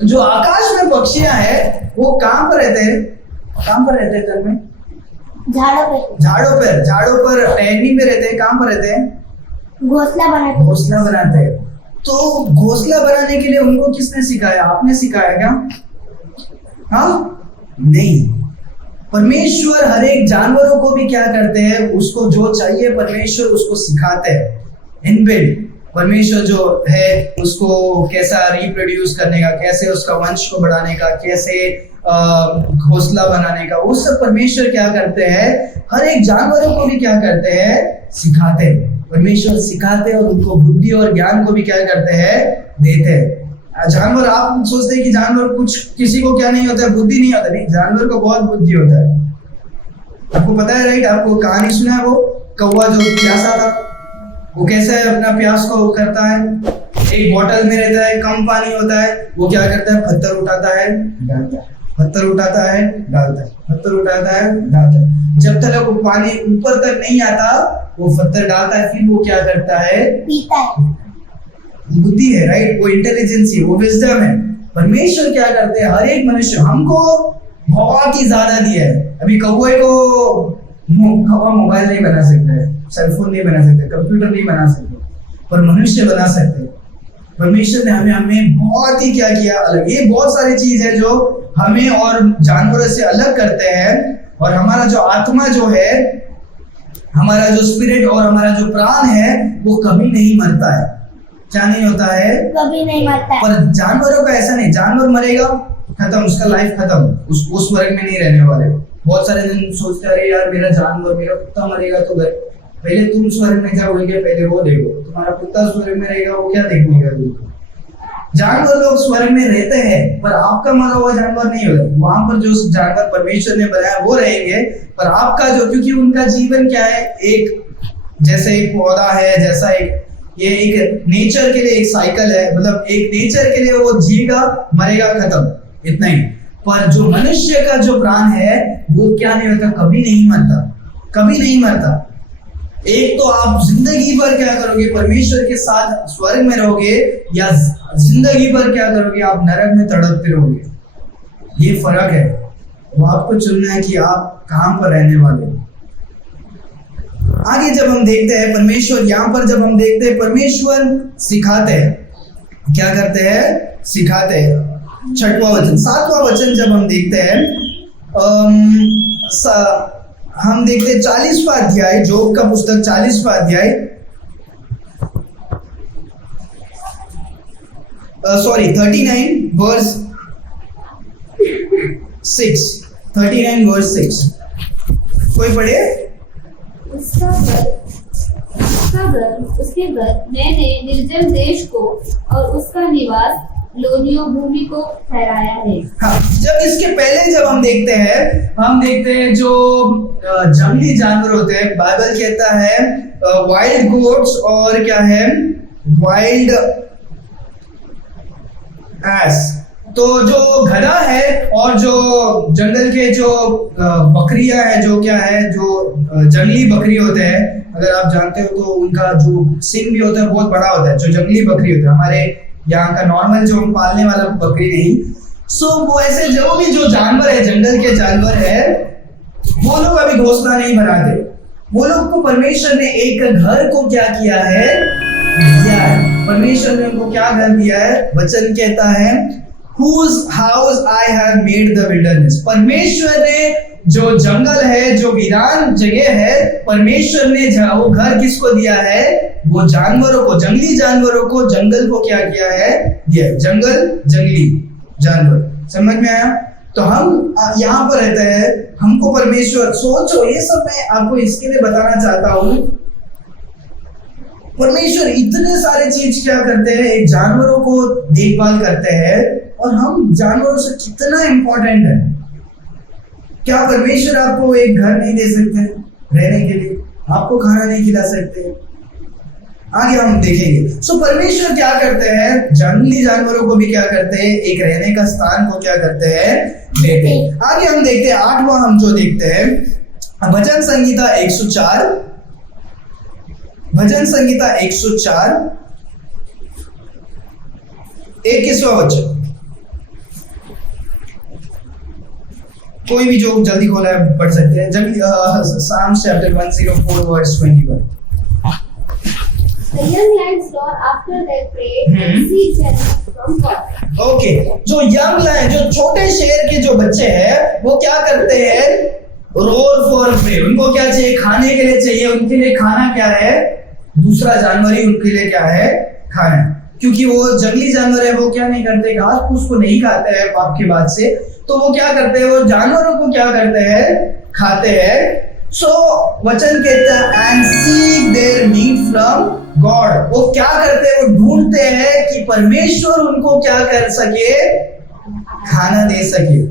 जो आकाश में पक्षियां हैं वो कहाँ पर रहते हैं, कहाँ पर रहते हैं घर में? झाड़ों पर टहनी में रहते हैं। कहाँ पर रहते हैं? घोंसला बनाते हैं। तो घोंसला बनाने के लिए उनको किसने सिखाया, आपने सिखाया क्या? हाँ, नहीं। परमेश्वर हर एक जानवरों को भी क्या करते हैं, उसको जो चाहिए परमेश्वर उसको सिखाते हैं। इनबिल्ट परमेश्वर जो है उसको कैसा रिप्रोड्यूस करने का, कैसे उसका वंश को बढ़ाने का, कैसे घोंसला बनाने का, वो सब परमेश्वर क्या करते हैं, हर एक जानवरों को भी क्या करते हैं, सिखाते हैं। परमेश्वर सिखाते हैं और उनको बुद्धि और ज्ञान को भी क्या करते हैं, देते हैं। जानवर, आप सोचते हैं कि जानवर कुछ किसी को क्या नहीं होता है, बुद्धि नहीं होता, नहीं, जानवर को बहुत बुद्धि होता है। आपको पता है राइट, आपको कहानी सुना है वो कौवा जो प्यासा था, वो कैसे अपना प्यास को करता है, एक बोतल में रहता है, कम पानी होता है, वो क्या करता है, पत्थर उठाता है डालता है, पत्थर उठाता है डालता है, पत्थर उठाता है डालता है, जब तक वो पानी ऊपर तक नहीं आता वो पत्थर डालता है, फिर वो क्या करता है, पीता है। बुद्धि है राइट, वो इंटेलिजेंस है, वो विजडम है। परमेश्वर क्या करते हैं, हर एक मनुष्य हमको बहुत ही ज्यादा दिया है। अभी कौवे को कौवा मोबाइल नहीं बना सकते, सेलफोन नहीं बना सकते, कंप्यूटर नहीं बना सकते, पर मनुष्य बना सकते हैं। परमेश्वर ने हमें बहुत ही क्या किया अलग, ये बहुत सारी चीज है जो हमें और जानवरों से अलग करते हैं। और हमारा जो आत्मा जो है, हमारा जो स्पिरिट और हमारा जो प्राण है वो कभी नहीं मरता है। क्या नहीं होता है, कभी नहीं मरता है। पर जानवरों का ऐसा नहीं, जानवर मरेगा खत्म, उसका लाइफ खत्म, उस वर्ग में नहीं रहने वाले। बहुत सारे जन सोचते हैं अरे यार मेरा जानवर, मेरा कुत्ता मरेगा तो पहले तुम स्वर्ग में जाओगे, पहले वो देखो, तुम्हारा कुत्ता स्वर्ग में रहेगा, वो क्या देखने का तुमको। जानवर लोग स्वर्ग में रहते हैं पर आपका मरा हुआ जानवर नहीं होगा, वहां पर जो जानवर परमेश्वर ने बनाया वो रहेंगे, पर आपका जो, क्योंकि उनका जीवन क्या है, एक जैसे एक पौधा है, जैसा ये एक नेचर के लिए एक साइकिल है, मतलब एक नेचर के लिए वो जीगा मरेगा खत्म, इतना ही। पर जो मनुष्य का जो प्राण है वो क्या नहीं होता, कभी नहीं मरता, कभी नहीं मरता। एक तो आप जिंदगी भर क्या करोगे, परमेश्वर के साथ स्वर्ग में रहोगे, या जिंदगी भर क्या करोगे, आप नरक में तड़पते रहोगे। ये फर्क है, वो आपको चुनना है कि आप कहां पर रहने वाले हो। आगे जब हम देखते हैं परमेश्वर, यहां पर जब हम देखते हैं परमेश्वर सिखाते हैं, क्या करते हैं, सिखाते हैं। 6वां वचन, 7वां वचन जब हम देखते हैं, हम देखते हैं 40वां अध्याय, जोब का पुस्तक 40वां अध्याय, सॉरी 39 वर्स 6, 39 वर्स 6, कोई पढ़े। उसका घर, उसके घर मैंने निर्जल देश को और उसका निवास लोनियों भूमि को ठहराया है। हाँ, जब इसके पहले जब हम देखते हैं जो जंगली जानवर होते हैं, बाइबल कहता है वाइल्ड गोट्स और क्या है, वाइल्ड एस। तो जो गधा है और जो जंगल के जो बकरियां है, जो क्या है, जो जंगली बकरी होते हैं, अगर आप जानते हो तो उनका जो सिंग भी होता है बहुत बड़ा होता है, जो जंगली बकरी होता है, हमारे यहाँ का नॉर्मल जो हम पालने वाला बकरी नहीं। सो वो ऐसे जो भी जो जानवर है, जंगल के जानवर है, वो लोग अभी घोंसला नहीं बनाते, वो लोग को परमेश्वर ने एक घर को क्या किया है, दिया है। परमेश्वर ने उनको क्या घर दिया है, वचन कहता है whose house I have made the wilderness। परमेश्वर ने जो जंगल है, जो वीरान जगह है, परमेश्वर ने वो घर किसको दिया है, वो जानवरों को, जंगली जानवरों को, जंगल को क्या किया है, दिया। जंगल, जंगली जानवर, समझ में आया। तो हम यहाँ पर रहते हैं, हमको परमेश्वर, सोचो ये सब मैं आपको इसके लिए बताना चाहता हूँ, परमेश्वर इतने सारे चीज क्या करते हैं, एक जानवरों को देखभाल करते हैं, और हम जानवरों से कितना इंपॉर्टेंट है। क्या परमेश्वर आपको एक घर नहीं दे सकते रहने के लिए, आपको खाना नहीं खिला सकते, आगे हम देखेंगे। सो परमेश्वर क्या करते हैं, जंगली जानवरों को भी क्या करते हैं, एक रहने का स्थान को क्या करते हैं, देते हैं। आगे हम देखते हैं 8वां, हम जो देखते हैं भजन संहिता 104, भजन संहिता 104 21वां वचन, कोई भी जो जल्दी खोला है पढ़ सकते हैं। जल्दी Psalms chapter 104 verse 21। The young lions roar after their prey and seek shelter from God। Okay, जो यंग लायन, जो छोटे शेर के जो बच्चे हैं, वो क्या करते हैं, रोर फॉर प्रे, उनको क्या चाहिए, खाने के लिए चाहिए। उनके लिए खाना क्या है, दूसरा जानवर ही उनके लिए क्या है, खाना। क्योंकि वो जंगली जानवर है, वो क्या नहीं करते, घास फूस को नहीं खाते हैं पाप की बात से, तो वो क्या करते हैं, वो जानवरों को क्या करते हैं, खाते हैं। सो वचन कहता है and seek their need from God. वो क्या करते हैं, वो ढूंढते हैं कि परमेश्वर उनको क्या कर सके, खाना दे सके।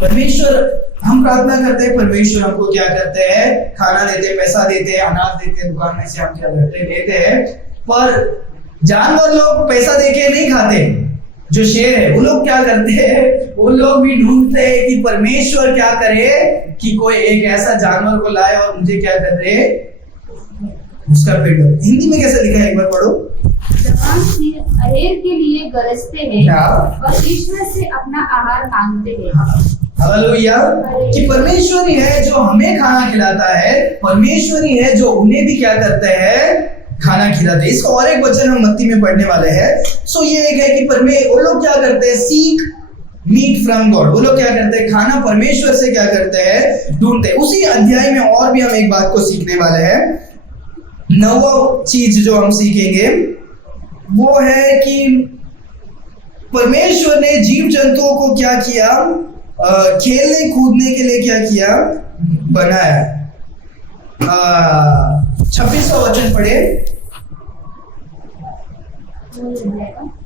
परमेश्वर, हम प्रार्थना करते हैं परमेश्वर हमको क्या करते हैं, खाना देते हैं, पैसा देते हैं, अनाज देते हैं, दुकान में से हम क्या करते हैं, देते हैं। पर जानवर लोग पैसा देके नहीं खाते। जो शेर है वो लोग क्या करते हैं, वो लोग भी ढूंढते हैं कि परमेश्वर क्या करे कि कोई एक ऐसा जानवर को लाए और मुझे क्या करे, उसका पेट भरे। हिंदी में कैसे लिखा है, एक बार पढ़ो। जवान सिंह अहेर के लिए गरजते हैं और ईश्वर से अपना आहार मांगते हैं। हालेलुया। कि परमेश्वर ही है जो हमें खाना खिलाता है, परमेश्वर ही है जो उन्हें भी क्या करते हैं, खाना खिलाते हैं। इसका और एक वचन हम मत्ती में पढ़ने वाले हैं। सो ये एक है कि वो लोग क्या करते हैं, सीक मीट फ्रॉम गॉड। वो लोग क्या करते हैं, खाना परमेश्वर से क्या करते हैं, ढूंढते हैं। उसी अध्याय में और भी हम एक बात को सीखने वाले हैं। 9वां चीज जो हम सीखेंगे वो है कि परमेश्वर ने जीव जंतुओं को क्या किया, खेलने कूदने के लिए क्या किया, बनाया। 26वां वचन पढ़े।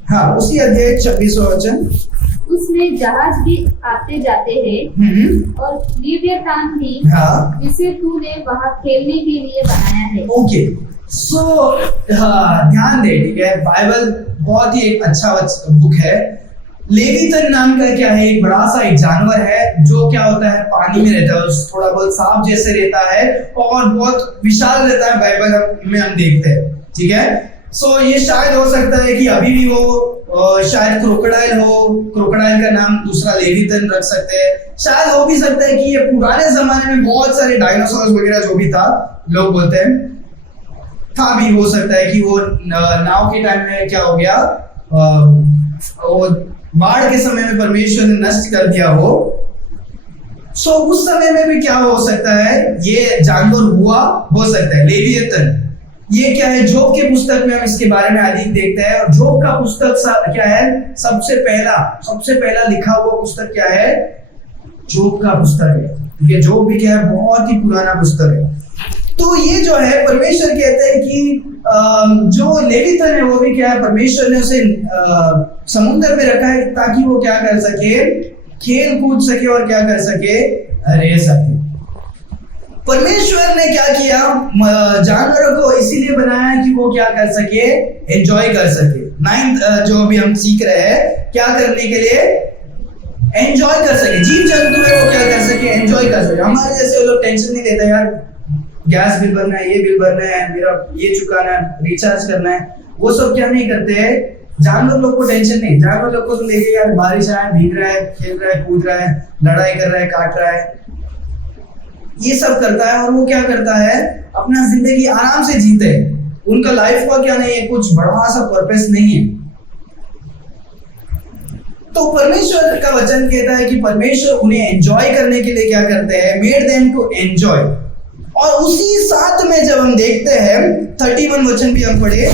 हाँ, उसी अध्याय 26वां वचन। उसमें जहाज भी आते जाते हैं और लिव्यतान भी, हाँ, जिसे तूने वहां खेलने के लिए बनाया है। ओके। सो ध्यान दे, ठीक है, बाइबल बहुत ही एक अच्छा बुक है। लेवितन नाम का क्या है, एक बड़ा सा एक जानवर है जो क्या होता है, पानी में रहता है, थोड़ा बहुत सांप जैसे रहता है और बहुत विशाल रहता है। बाइबल में हम देखते हैं, ठीक है। सो ये शायद हो सकता है कि अभी भी हो, शायद क्रोकोडाइल हो, क्रोकोडाइल का नाम दूसरा लेवितन रख सकते हैं। शायद हो भी सकता है कि ये पुराने जमाने में बहुत सारे डायनासोर वगैरह जो भी था, लोग बोलते हैं, था भी हो सकता है कि वो नाव के टाइम में क्या हो गया, वो बाढ़ के समय में परमेश्वर ने नष्ट कर दिया हो। सो उस समय में भी क्या हो सकता है, ये जानवर हुआ, हो सकता है लेवियतन। ये क्या है, जोब के पुस्तक में हम इसके बारे में अधिक देखते हैं। और जोब का पुस्तक क्या है, सबसे पहला लिखा हुआ पुस्तक क्या है, जोब का पुस्तक है। ये जोब भी क्या है, बहुत ही पुराना पुस्तक है। तो ये जो है, परमेश्वर कहते हैं कि जो लेवितन है वो भी क्या है, परमेश्वर ने उसे समुद्र में रखा है ताकि वो क्या कर सके, खेल कूद सके और क्या कर सके, रह सके। परमेश्वर ने क्या किया, जानवरों को इसीलिए बनाया कि वो क्या कर सके, एंजॉय कर सके। 9th जो अभी हम सीख रहे हैं, क्या करने के लिए, एंजॉय कर सके। जीव जंतु है वो क्या कर सके, एंजॉय कर सके। हमारे जैसे लोग टेंशन नहीं लेते, यार गैस बिल भरना है, ये बिल भरना है, मेरा ये चुकाना है, रिचार्ज करना है, वो सब क्या नहीं करते हैं। जानवर लोग को टेंशन नहीं। जानवर लोग को तो लेके यार बारिश आया, भीग रहा है, खेल रहा है, कूद रहा है, लड़ाई कर रहा है, काट रहा है, ये सब करता है। और वो क्या करता है, अपना जिंदगी आराम से जीते हैं। उनका लाइफ का क्या नहीं है, कुछ बड़ा सा पर्पस नहीं है। तो परमेश्वर का वचन कहता है कि परमेश्वर उन्हें एंजॉय करने के लिए क्या करते हैं, मेड देम टू एंजॉय। और उसी साथ में जब हम देखते हैं 31 वचन भी हम पढ़े,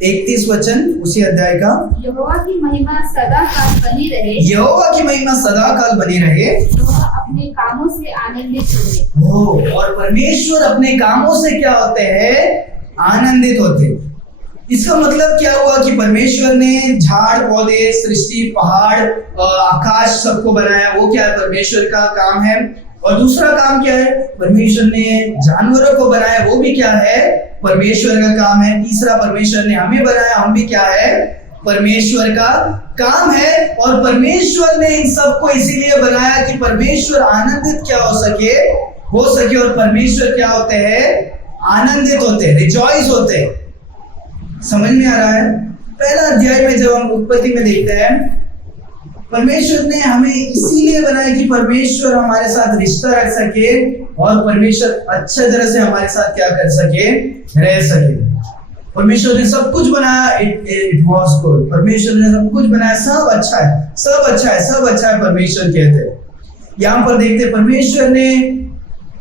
31 वचन उसी अध्याय का। यहोवा की महिमा सदा काल बनी रहे, यहोवा की महिमा सदा काल बनी रहे, वह अपने कामों से आनंदित हुए। और परमेश्वर अपने कामों से क्या होते हैं, आनंदित होते। इसका मतलब क्या हुआ कि परमेश्वर ने झाड़ पौधे, सृष्टि, पहाड़, आकाश सबको बनाया, वो क्या है, परमेश्वर का काम है। और दूसरा काम क्या है, परमेश्वर ने जानवरों को बनाया, वो भी क्या है, परमेश्वर का काम है। तीसरा, परमेश्वर ने हमें बनाया, हम भी क्या है, परमेश्वर का काम है। और परमेश्वर ने इन सबको इसीलिए बनाया कि परमेश्वर आनंदित क्या हो सके। और परमेश्वर क्या होते हैं, आनंदित होते हैं, रिजॉइस होते हैं। समझ में आ रहा है। पहला अध्याय में जब हम उत्पत्ति में देखते हैं, परमेश्वर ने हमें इसीलिए बनाया कि परमेश्वर हमारे साथ रिश्ता रख सके और परमेश्वर अच्छे तरह से हमारे साथ क्या कर सके, रह सके। परमेश्वर ने सब कुछ बनाया, इट वाज गुड। परमेश्वर ने सब कुछ बनाया, सब अच्छा है, सब अच्छा है, सब अच्छा है, परमेश्वर कहते हैं। यहाँ पर देखते हैं, परमेश्वर ने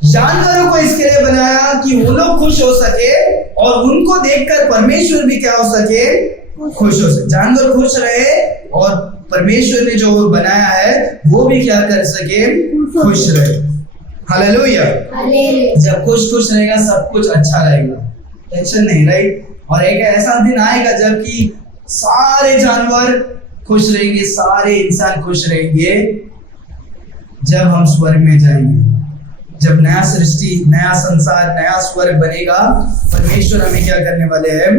जानवरों को इसके लिए बनाया कि वो लोग खुश हो सके और उनको देखकर परमेश्वर भी क्या हो सके, खुश हो सके। जानवर खुश रहे और परमेश्वर ने जो बनाया है वो भी क्या कर सके, खुश रहे। हालेलुया। जब खुश रहेगा सब कुछ अच्छा रहेगा, टेंशन नहीं, राइट। और एक ऐसा दिन आएगा जब कि सारे जानवर खुश रहेंगे, सारे इंसान खुश रहेंगे, जब हम स्वर्ग में जाएंगे, जब नया सृष्टि, नया संसार, नया स्वर्ग बनेगा। परमेश्वर हमें क्या करने वाले हैं,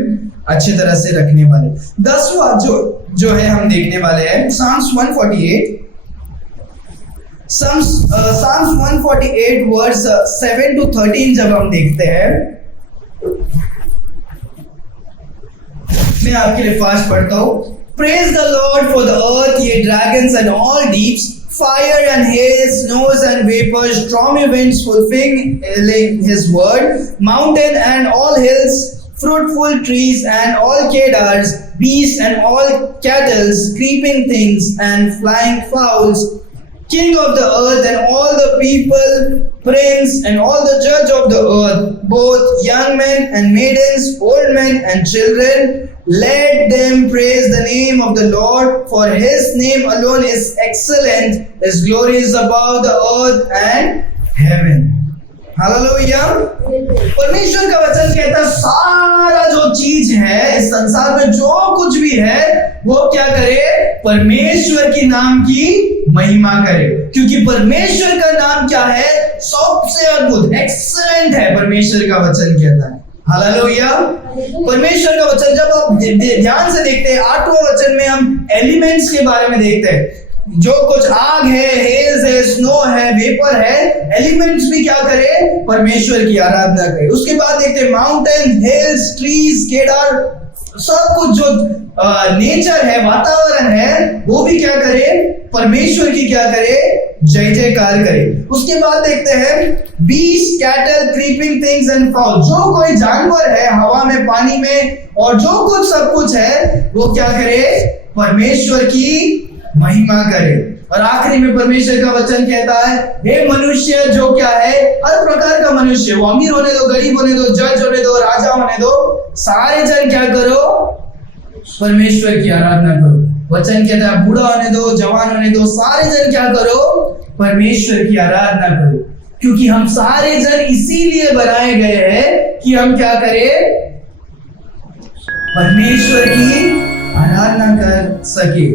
अच्छी तरह से रखने वाले। 10वां जो है हम देखने वाले हैं Psalms 148। Psalms 148 वर्स 7 to 13 जब हम देखते हैं, मैं आपके लिए फास्ट पढ़ता हूं। Praise the Lord for the earth, ye dragons and all deeps, fire and hail, snows and vapors, stormy winds fulfilling his word, mountain and all hills, fruitful trees and all cedars, beasts and all cattle, creeping things and flying fowls, king of the earth and all the people, prince and all the judge of the earth, both young men and maidens, old men and children, let them praise the name of the Lord, for his name alone is excellent, his glory is above the earth and heaven. Hallelujah. परमेश्वर का वचन कहता है सारा जो चीज है इस संसार में, जो कुछ भी है, वो क्या करे, परमेश्वर के नाम की महिमा करे, क्योंकि परमेश्वर का नाम क्या है, सबसे अद्भुत, एक्सीलेंट है, परमेश्वर का वचन कहता है। हालेलुया। परमेश्वर का वचन जब आप ध्यान से देखते हैं, 8वां वचन में हम एलिमेंट्स के बारे में देखते हैं, जो कुछ आग है, हेल्स है, स्नो है, वेपर है, एलिमेंट्स भी क्या करे, परमेश्वर की आराधना करे। उसके बाद देखते हैं माउंटेन, हिल्स, ट्रीज, केदार, सब कुछ जो नेचर है, वातावरण है, वो भी क्या करे, परमेश्वर की क्या करे, जय जयकार करे। उसके बाद देखते हैं beast, cattle, creeping things and foul, जो कोई जानवर है हवा में, पानी में, और जो कुछ सब कुछ है वो क्या करे, परमेश्वर की महिमा करे। और आखिरी में परमेश्वर का वचन कहता है, हे मनुष्य, जो क्या है, हर प्रकार का मनुष्य, वो अमीर होने दो, गरीब होने दो, जज होने दो, राजा होने दो, सारे जन क्या करो, परमेश्वर की आराधना करो। वचन कहता है बूढ़ा होने दो, जवान होने दो, सारे जन क्या करो, परमेश्वर की आराधना करो, क्योंकि हम सारे जन इसीलिए बनाए गए हैं कि हम क्या करें, परमेश्वर की आराधना कर सके।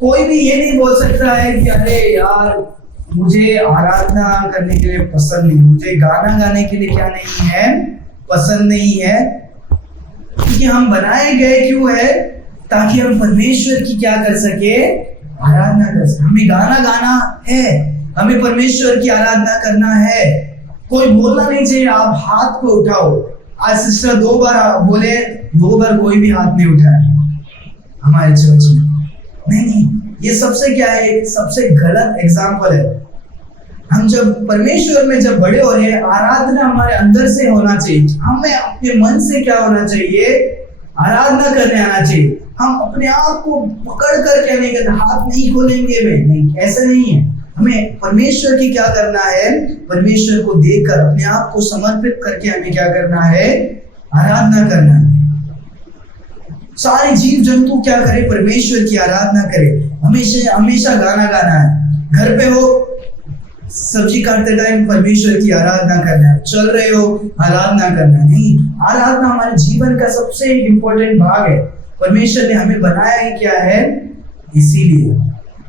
कोई भी ये नहीं बोल सकता है कि अरे यार मुझे आराधना करने के लिए पसंद नहीं, मुझे गाना गाने के लिए क्या नहीं है, पसंद नहीं है, क्योंकि हम बनाए गए क्यों है, ताकि हम परमेश्वर की क्या कर सके, आराधना कर सके। हमें गाना गाना है, हमें परमेश्वर की आराधना करना है। कोई बोलना नहीं चाहिए आप हाथ को उठाओ। आज सिस्टर 2 बार बोले, 2 बार कोई भी हाथ नहीं उठाया हमारे चर्च में। नहीं, ये सबसे क्या है, सबसे गलत एग्जाम्पल है। हम जब परमेश्वर में जब बड़े हो रहे हैं, आराधना हमारे अंदर से होना चाहिए। हमें अपने मन से क्या होना चाहिए, आराधना करने आना चाहिए। हम अपने आप को पकड़ कर क्या नहीं करना, हाथ नहीं खोलेंगे में, नहीं, ऐसा नहीं है। हमें परमेश्वर की क्या करना है, परमेश्वर को देखकर अपने आप को समर्पित करके हमें क्या करना है, आराधना करना है। सारे जीव जंतु क्या करे, परमेश्वर की आराधना करे। हमेशा हमेशा गाना गाना है। घर पे हो, सब्जी काटते टाइम परमेश्वर की आराधना करना है, चल रहे हो आराधना करना नहीं। आराधना हमारे जीवन का सबसे इंपॉर्टेंट भाग है। परमेश्वर ने हमें बनाया ही क्या है, इसीलिए।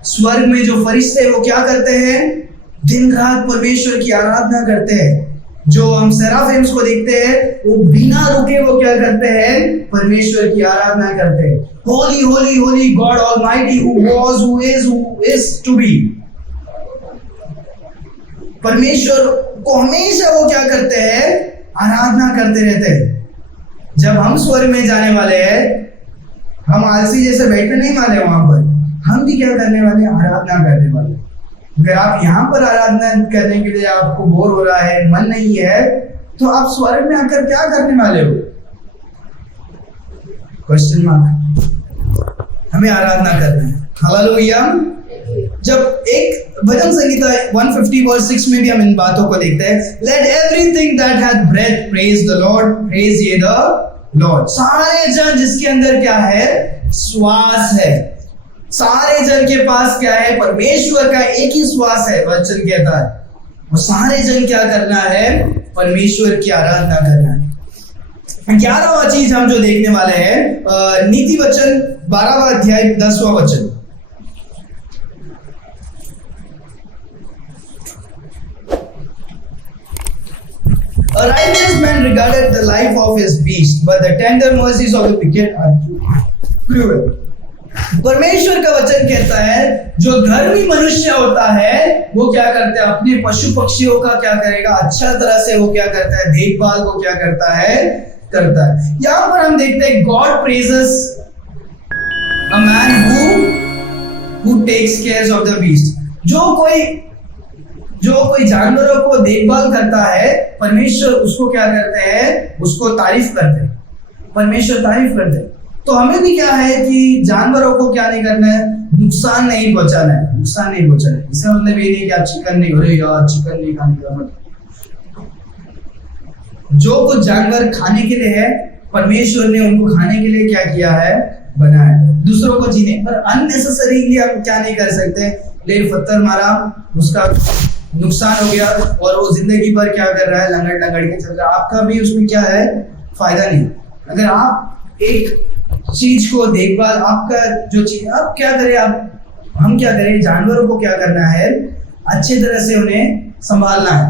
स्वर्ग में जो फरिश्ते वो क्या करते हैं, दिन रात परमेश्वर की आराधना करते हैं। जो हम सेराफिम्स को देखते हैं, वो बिना रुके वो क्या करते हैं, परमेश्वर की आराधना करते हैं। Holy holy holy God almighty, who was, who is, who is to be. परमेश्वर को हमेशा वो क्या करते हैं, आराधना करते रहते हैं। जब हम स्वर्ग में जाने वाले हैं, हम आलसी जैसे बैठने नहीं वाले वहां पर, हम भी क्या करने वाले, आराधना करने वाले। अगर आप यहाँ पर आराधना करने के लिए आपको बोर हो रहा है, मन नहीं है, तो आप स्वर्ग में आकर क्या करने वाले हो, क्वेश्चन मार्क। हमें आराधना करना है। हालेलुया। जब एक भजन संगीता 150 वर्स 6 में भी हम इन बातों को देखते हैं, let everything that hath breath praise the Lord, praise ye the Lord. सारे जन जिसके अंदर क्या है, श्वास है, सारे जन के पास क्या है? परमेश्वर का एक ही श्वास है, वचन कहता है। और सारे जन क्या करना है? परमेश्वर की आराधना करना है। 11वां चीज हम जो देखने वाले हैं, नीति वचन 12वां अध्याय 10वां वचन। A righteous man regarded the life of his beast, but the tender mercies of the wicked are cruel. परमेश्वर का वचन कहता है जो धर्मी मनुष्य होता है वो क्या करता है? अपने पशु पक्षियों का क्या करेगा? अच्छा तरह से वो क्या करता है? देखभाल को क्या करता है? करता है। यहां पर हम देखते हैं God praises a man who takes care of the beast. जो कोई जानवरों को देखभाल करता है, परमेश्वर उसको क्या करते हैं? उसको तारीफ करते हैं। परमेश्वर तारीफ करते हैं। तो हमें भी क्या है कि जानवरों को क्या नहीं करना है? नुकसान नहीं पहुंचाना है। नुकसान नहीं पहुंचाना है। इसका मतलब ये नहीं कि आप चिकन नहीं खाने यार, चिकन नहीं खाने का मतलब। जो कुछ जानवर खाने के लिए है, परमेश्वर ने उनको खाने के लिए क्या किया है? बनाया। दूसरों को जीने पर अननेसेसरीली आप क्या नहीं कर सकते? ले पत्थर मारा, उसका नुकसान हो गया और वो जिंदगी भर क्या कर रहा है? लंगड़ के चल रहा है। आपका भी उसमें क्या है? फायदा नहीं। अगर आप एक चीज को देखभाल, आपका जो चीज आप क्या करें, हम क्या करें? जानवरों को क्या करना है? अच्छे तरह से उन्हें संभालना है।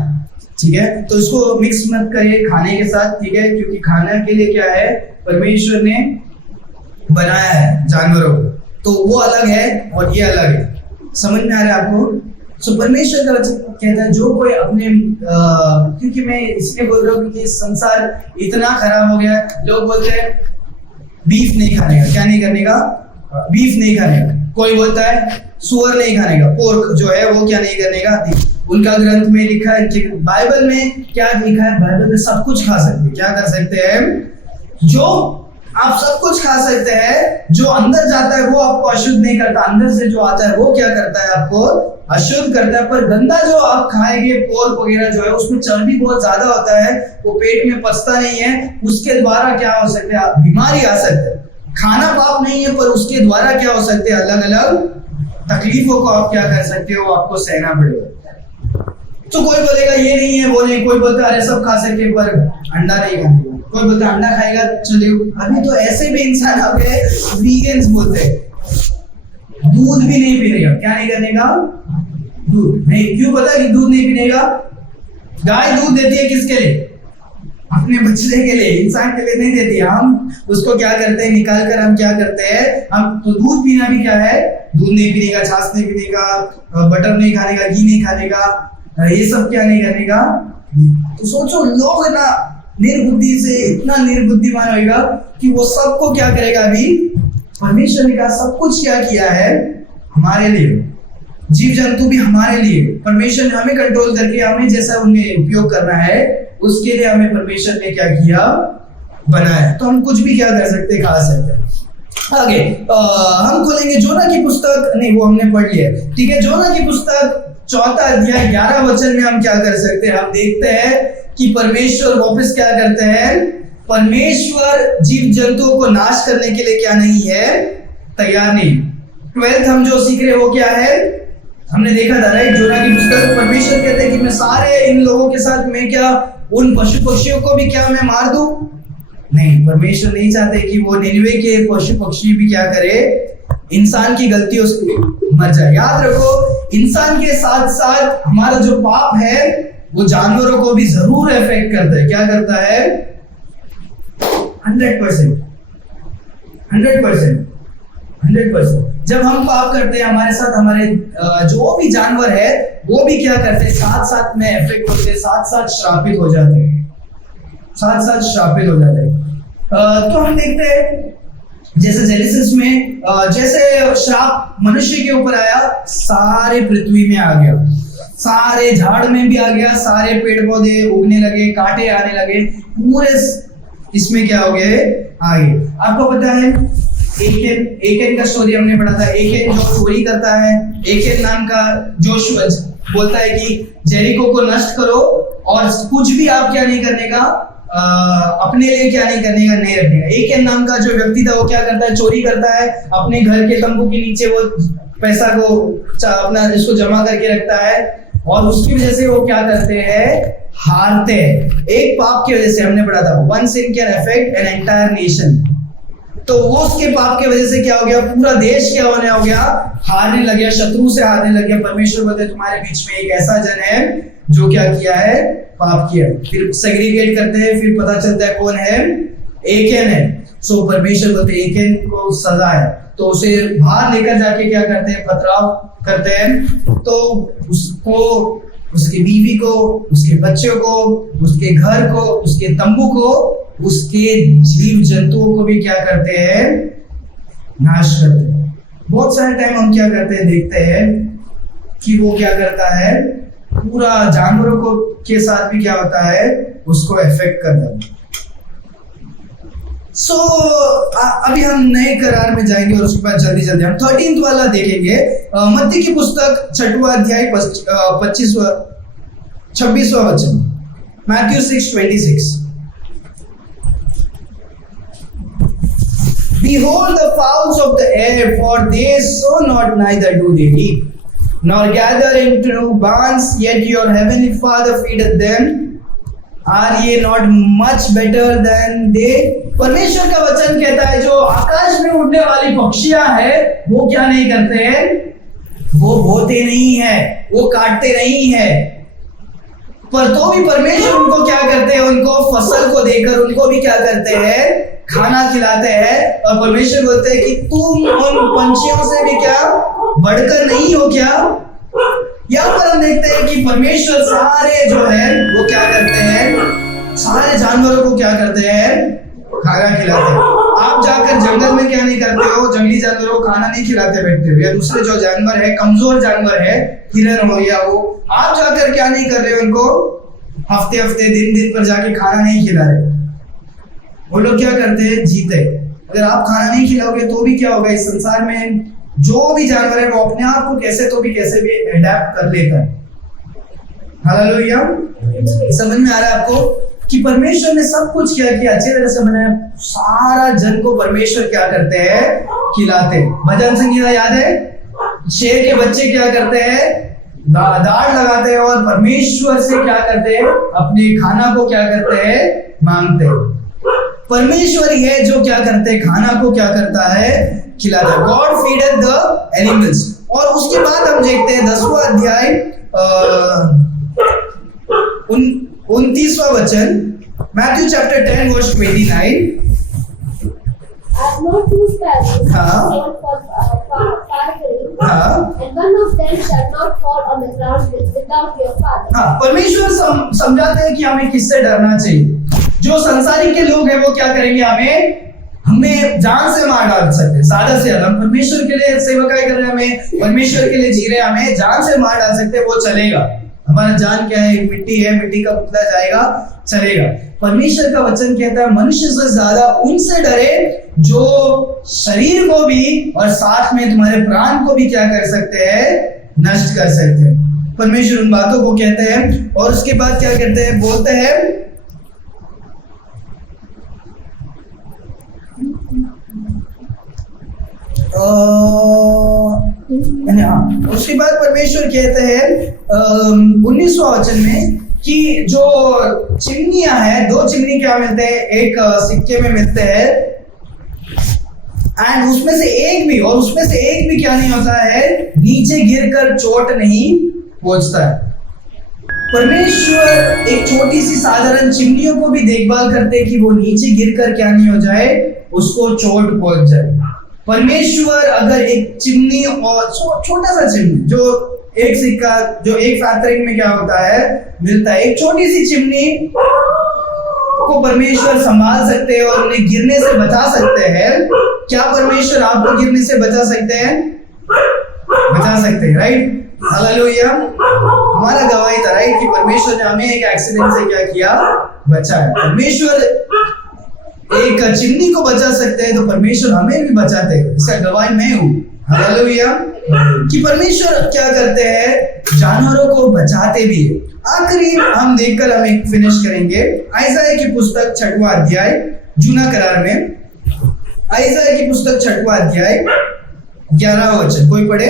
ठीक है, तो इसको मिक्स मत करिए खाने के साथ। ठीक है, क्योंकि खाने के लिए क्या है? परमेश्वर ने बनाया है जानवरों को, तो वो अलग है और ये अलग है। समझ में आ रहा है आपको? सो परमेश्वर का कहता है जो कोई अपने क्योंकि मैं इसलिए बोल रहा हूँ क्योंकि संसार इतना खराब हो गया। लोग बोलते हैं बीफ नहीं खाने का। क्या नहीं करने का? बीफ नहीं खाने का। कोई बोलता है सुअर नहीं खाने का, पोर्क जो है वो क्या नहीं करने का। उनका ग्रंथ में लिखा है, बाइबल में क्या लिखा है? बाइबल में सब कुछ खा सकते हैं। क्या कर सकते हैं? जो आप सब कुछ खा सकते हैं। जो अंदर जाता है वो आपको अशुद्ध नहीं करता, अंदर से जो आता है वो क्या करता है? आपको अशुद्ध करता है। पर गंदा जो आप खाएंगे, पोर्क वगैरह जो है, उसमें चर्बी बहुत ज्यादा होता है, वो पेट में पचता नहीं है। उसके द्वारा क्या हो सकते हैं? बीमारी आ सकते हैं। खाना पाप नहीं है, पर उसके द्वारा क्या हो सकते हैं? अलग अलग तकलीफों को आप क्या कर सकते हो? आपको सहना पड़ेगा। तो कोई बोलेगा ये नहीं है, वो नहीं। कोई बोलता अरे सब खा सकते पर अंडा नहीं खाएगा। कोई बोलता अंडा खाएगा चलिए। अभी तो ऐसे भी इंसान आ गए वीगन्स बोलते हैं, दूध भी नहीं पीने का। क्या नहीं करने का? दूध नहीं। क्यों पता कि दूध नहीं पीने का? गाय दूध देती है किसके लिए? अपने बच्चे के लिए, इंसान के लिए नहीं देती। हम उसको क्या करते हैं? निकाल कर हम क्या करते हैं? हम तो दूध पीना भी क्या है? दूध नहीं पीने का, छाछ नहीं पीने का, बटर नहीं खाने का, घी नहीं खाने का, ये सब क्या नहीं करने का। तो सोचो लोग ना निर्बुद्धि से इतना निर्बुद्धिमान होगा कि वो सबको क्या करेगा? अभी परमेश्वर ने कहा सब कुछ क्या किया है? हमारे लिए। जीव जंतु भी हमारे लिए। परमेश्वर ने हमें कंट्रोल करके हमें जैसा उन्हें उपयोग करना है उसके लिए हमें परमेश्वर ने क्या किया? बनाया। तो हम कुछ भी क्या कर सकते? खा सकते। आगे हम खोलेंगे जोना की पुस्तक। नहीं, वो हमने पढ़ लिया। ठीक है, जोना की पुस्तक 4 अध्याय 11 वचन में हम क्या कर सकते हैं? हम देखते हैं कि परमेश्वर वापस क्या करते हैं? परमेश्वर जीव जंतुओं को नाश करने के लिए क्या नहीं है? तैयार नहीं। 12th हम जो सीख रहे हैं वो क्या है? हमने देखा था राइट, जोना की पुस्तक। परमेश्वर कहते हैं कि मैं सारे इन लोगों के साथ मैं क्या उन पशु पक्षियों को भी क्या मैं मार दूं? नहीं, परमेश्वर नहीं चाहते कि वो निनवे के पशु पक्षी भी क्या करे? इंसान की गलतियों से मर जाए। याद रखो, इंसान के साथ साथ हमारा जो पाप है वो जानवरों को भी जरूर इफेक्ट करता है। क्या करता है? 100%। जब हम पाप करते हैं हमारे साथ हमारे जो भी जानवर है वो भी क्या करते हैं? साथ साथ में इफेक्ट होते हैं, साथ साथ श्रापित हो जाते हैं। तो हम देखते हैं जैसे जेनेसिस में जैसे श्राप मनुष्य के ऊपर आया, सारे पृथ्वी में आ गया, सारे झाड़ में भी आ गया, सारे पेड़ पौधे उगने लगे, कांटे आने लगे, पूरे इसमें क्या हो गए? आ गए। आपको पता है एकेन का स्टोरी हमने पढ़ा था। एकेन जो चोरी करता है, एकेन नाम का जोशुआ बोलता है कि जेरिको को नष्ट करो और कुछ भी आप क्या नहीं करने का? अपने लिए क्या नहीं करने का, नहीं रखने का। एकेन नाम का जो व्यक्ति था वो क्या करता है, चोरी करता है, अपने घर के तंबू के नीचे वो पैसा को अपना इसको जमा करके रखता है, और उसकी वजह से वो क्या करते हैं, हारते हैं। एक पाप की वजह से, हमने पढ़ा था, one sin can affect an entire nation. तो वो उसके पाप की वजह से क्या हो गया, पूरा देश क्या होने हो गया, हारने लग गया, शत्रु से हारने लग गया। परमेश्वर बोलते तुम्हारे बीच में एक ऐसा जन है जो क्या किया है, पाप किया। फिर सेग्रीगेट करते हैं, फिर पता चलता है कौन है, एकेन है। सो परमेश्वर बोलते एकेन को सजा है, तो उसे बाहर लेकर जाके क्या करते हैं, पथराव करते हैं। तो उसको, उसकी बीवी को, उसके बच्चों को, उसके घर को, उसके तंबू को, उसके जीव जंतुओं को भी क्या करते हैं, नाश करते हैं। बहुत सारे टाइम हम क्या करते हैं, देखते हैं कि वो क्या करता है, पूरा जानवरों को के साथ भी क्या होता है, उसको इफेक्ट करता है। सो अभी हम नए करार में जाएंगे और उसके बाद जल्दी जल्दी हम 13th वाला देखेंगे। मत्ती की पुस्तक 6वां अध्याय 26वां वचन, Matthew 6:26। Behold the fowls of the air, for they sow not, neither do they reap, nor gather into barns, yet your heavenly Father feedeth them. Are ye not much better than they? परमेश्वर का वचन कहता है जो आकाश में उड़ने वाली पक्षियां हैं वो क्या नहीं करते हैं, वो बोते नहीं है, वो काटते नहीं है, पर तो भी परमेश्वर उनको क्या करते हैं, उनको फसल को देकर उनको भी क्या करते हैं, खाना खिलाते हैं। और परमेश्वर बोलते हैं कि तुम उन पंछियों से भी क्या बढ़कर नहीं हो क्या। यहाँ पर हम देखते हैं कि परमेश्वर सारे जो है वो क्या करते हैं, सारे जानवरों को क्या करते हैं, खाना खिलाते हैं। आप जाकर जंगल में क्या नहीं करते हो, जंगली जानवरों को खाना नहीं खिलाते बैठते हो, या दूसरे जो जानवर है, कमजोर जानवर है, हिरन हो या वो, आप जाकर क्या नहीं कर रहे हो, उनको हफ्ते हफ्ते दिन दिन पर जाके खाना नहीं खिला रहे। वो लोग क्या करते हैं, जीते। अगर आप खाना नहीं खिलाओगे तो भी क्या होगा, इस संसार में जो भी जानवर है वो अपने आप को कैसे तो भी कैसे भी अडैप्ट कर लेता है। हालेलुया। समझ में आ रहा है आपको कि परमेश्वर ने सब कुछ क्या किया, अच्छी तरह से बनाया। सारा जन को परमेश्वर क्या करते हैं, खिलाते। भजन संगीता याद है, शेर के बच्चे क्या करते हैं, दाढ़ लगाते हैं और परमेश्वर से क्या करते हैं, अपने खाना को क्या करते हैं, मांगते हैं। परमेश्वर ही है जो क्या करते हैं, खाना को क्या करता है, खिलाता है। God feedeth the animals. और उसके बाद हम देखते हैं 10वां अध्याय 29वां वचन, Matthew chapter 10 verse 29। Are not two sparrows हाँ। sold for farthing, हाँ। and one of them shall not fall on the ground without your Father? हाँ, परमेश्वर समझाते हैं कि हमें किससे डरना चाहिए। जो संसारी के लोग हैं वो क्या करेंगे, हमें जान से मार डाल सकते हैं, सादा से ज्यादा। हम परमेश्वर के लिए सेवकाई कर रहे हैं, हमें परमेश्वर के लिए जी रहे हैं, हमें जान से मार डाल सकते हैं, वो चलेगा। हमारा जान क्या है, मिट्टी है, मिट्टी का पुतला जाएगा, चलेगा। परमेश्वर का वचन कहता है मनुष्य से ज्यादा उनसे डरे जो शरीर को भी और साथ में तुम्हारे प्राण को भी क्या कर सकते हैं, नष्ट कर सकते हैं। परमेश्वर उन बातों को कहते हैं। और उसके बाद क्या कहते हैं, बोलते हैं उसके बाद परमेश्वर कहते हैं 19वां वचन में कि जो चिमनियां हैं, दो चिमनी क्या मिलते हैं, एक सिक्के में मिलते हैं, एंड उसमें से एक भी क्या नहीं होता है, नीचे गिरकर चोट नहीं पहुंचता है। परमेश्वर एक छोटी सी साधारण चिमनियों को भी देखभाल करते हैं कि वो नीचे गिरकर क्या नहीं हो जाए, उसको चोट पहुंच जाए। परमेश्वर अगर एक चिमनी, और छोटा सा चिमनी जो एक सिक्का जो एक फैक्टरिंग में क्या होता है, मिलता है, एक छोटी सी चिमनी को परमेश्वर संभाल सकते हैं और उन्हें गिरने से बचा सकते हैं। क्या परमेश्वर आपको गिरने से बचा सकते हैं? बचा सकते हैं, राइट। हालेलुया। हमारा गवाही था, राइट, कि परमेश्वर ने हमें एक एक्सीडेंट से क्या किया, बचाया। परमेश्वर एक चिमनी को बचा सकते हैं तो परमेश्वर हमें भी बचाते हैं। इसका गवाही मैं हूं। हालेलुया। कि परमेश्वर क्या करते हैं, जानवरों को बचाते भी है। आखिरी हम देखकर हम एक फिनिश करेंगे आइज़ाया की पुस्तक 6वां अध्याय जूना करार में। आइज़ाया की पुस्तक 6वां अध्याय 11वां वचन कोई पढ़े।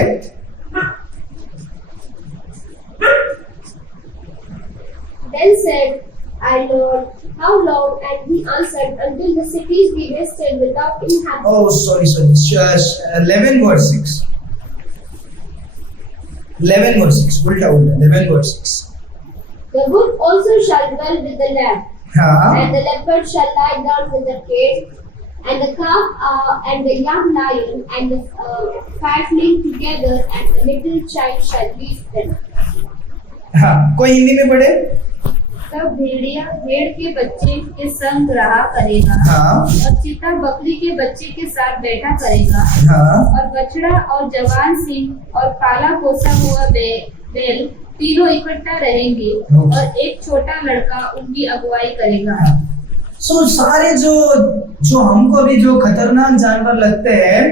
Then said I, Lord, how long? And he answered, until the cities be wasted without inhabitants. Oh, sorry. 11 verse 6. 11 verse 6. Ulta. 11 verse 6. The wolf also shall dwell with the lamb, हाँ. and the leopard shall lie down with the kid, and the calf and the young lion and the fatling together, and the little child shall lead them. हाँ. कोई हिंदी में पढ़े। तब भेड़िया भेड़ के बच्चे के संग रहा करेगा, हाँ. और चीता बकरी के बच्चे के साथ बैठा करेगा, हाँ. और बछड़ा और जवान सिंह और काला कोसा हुआ बैल तीनों इकट्ठा रहेंगे, और एक छोटा लड़का उनकी अगुवाई करेगा। सो सारे जो हमको भी जो खतरनाक जानवर लगते हैं,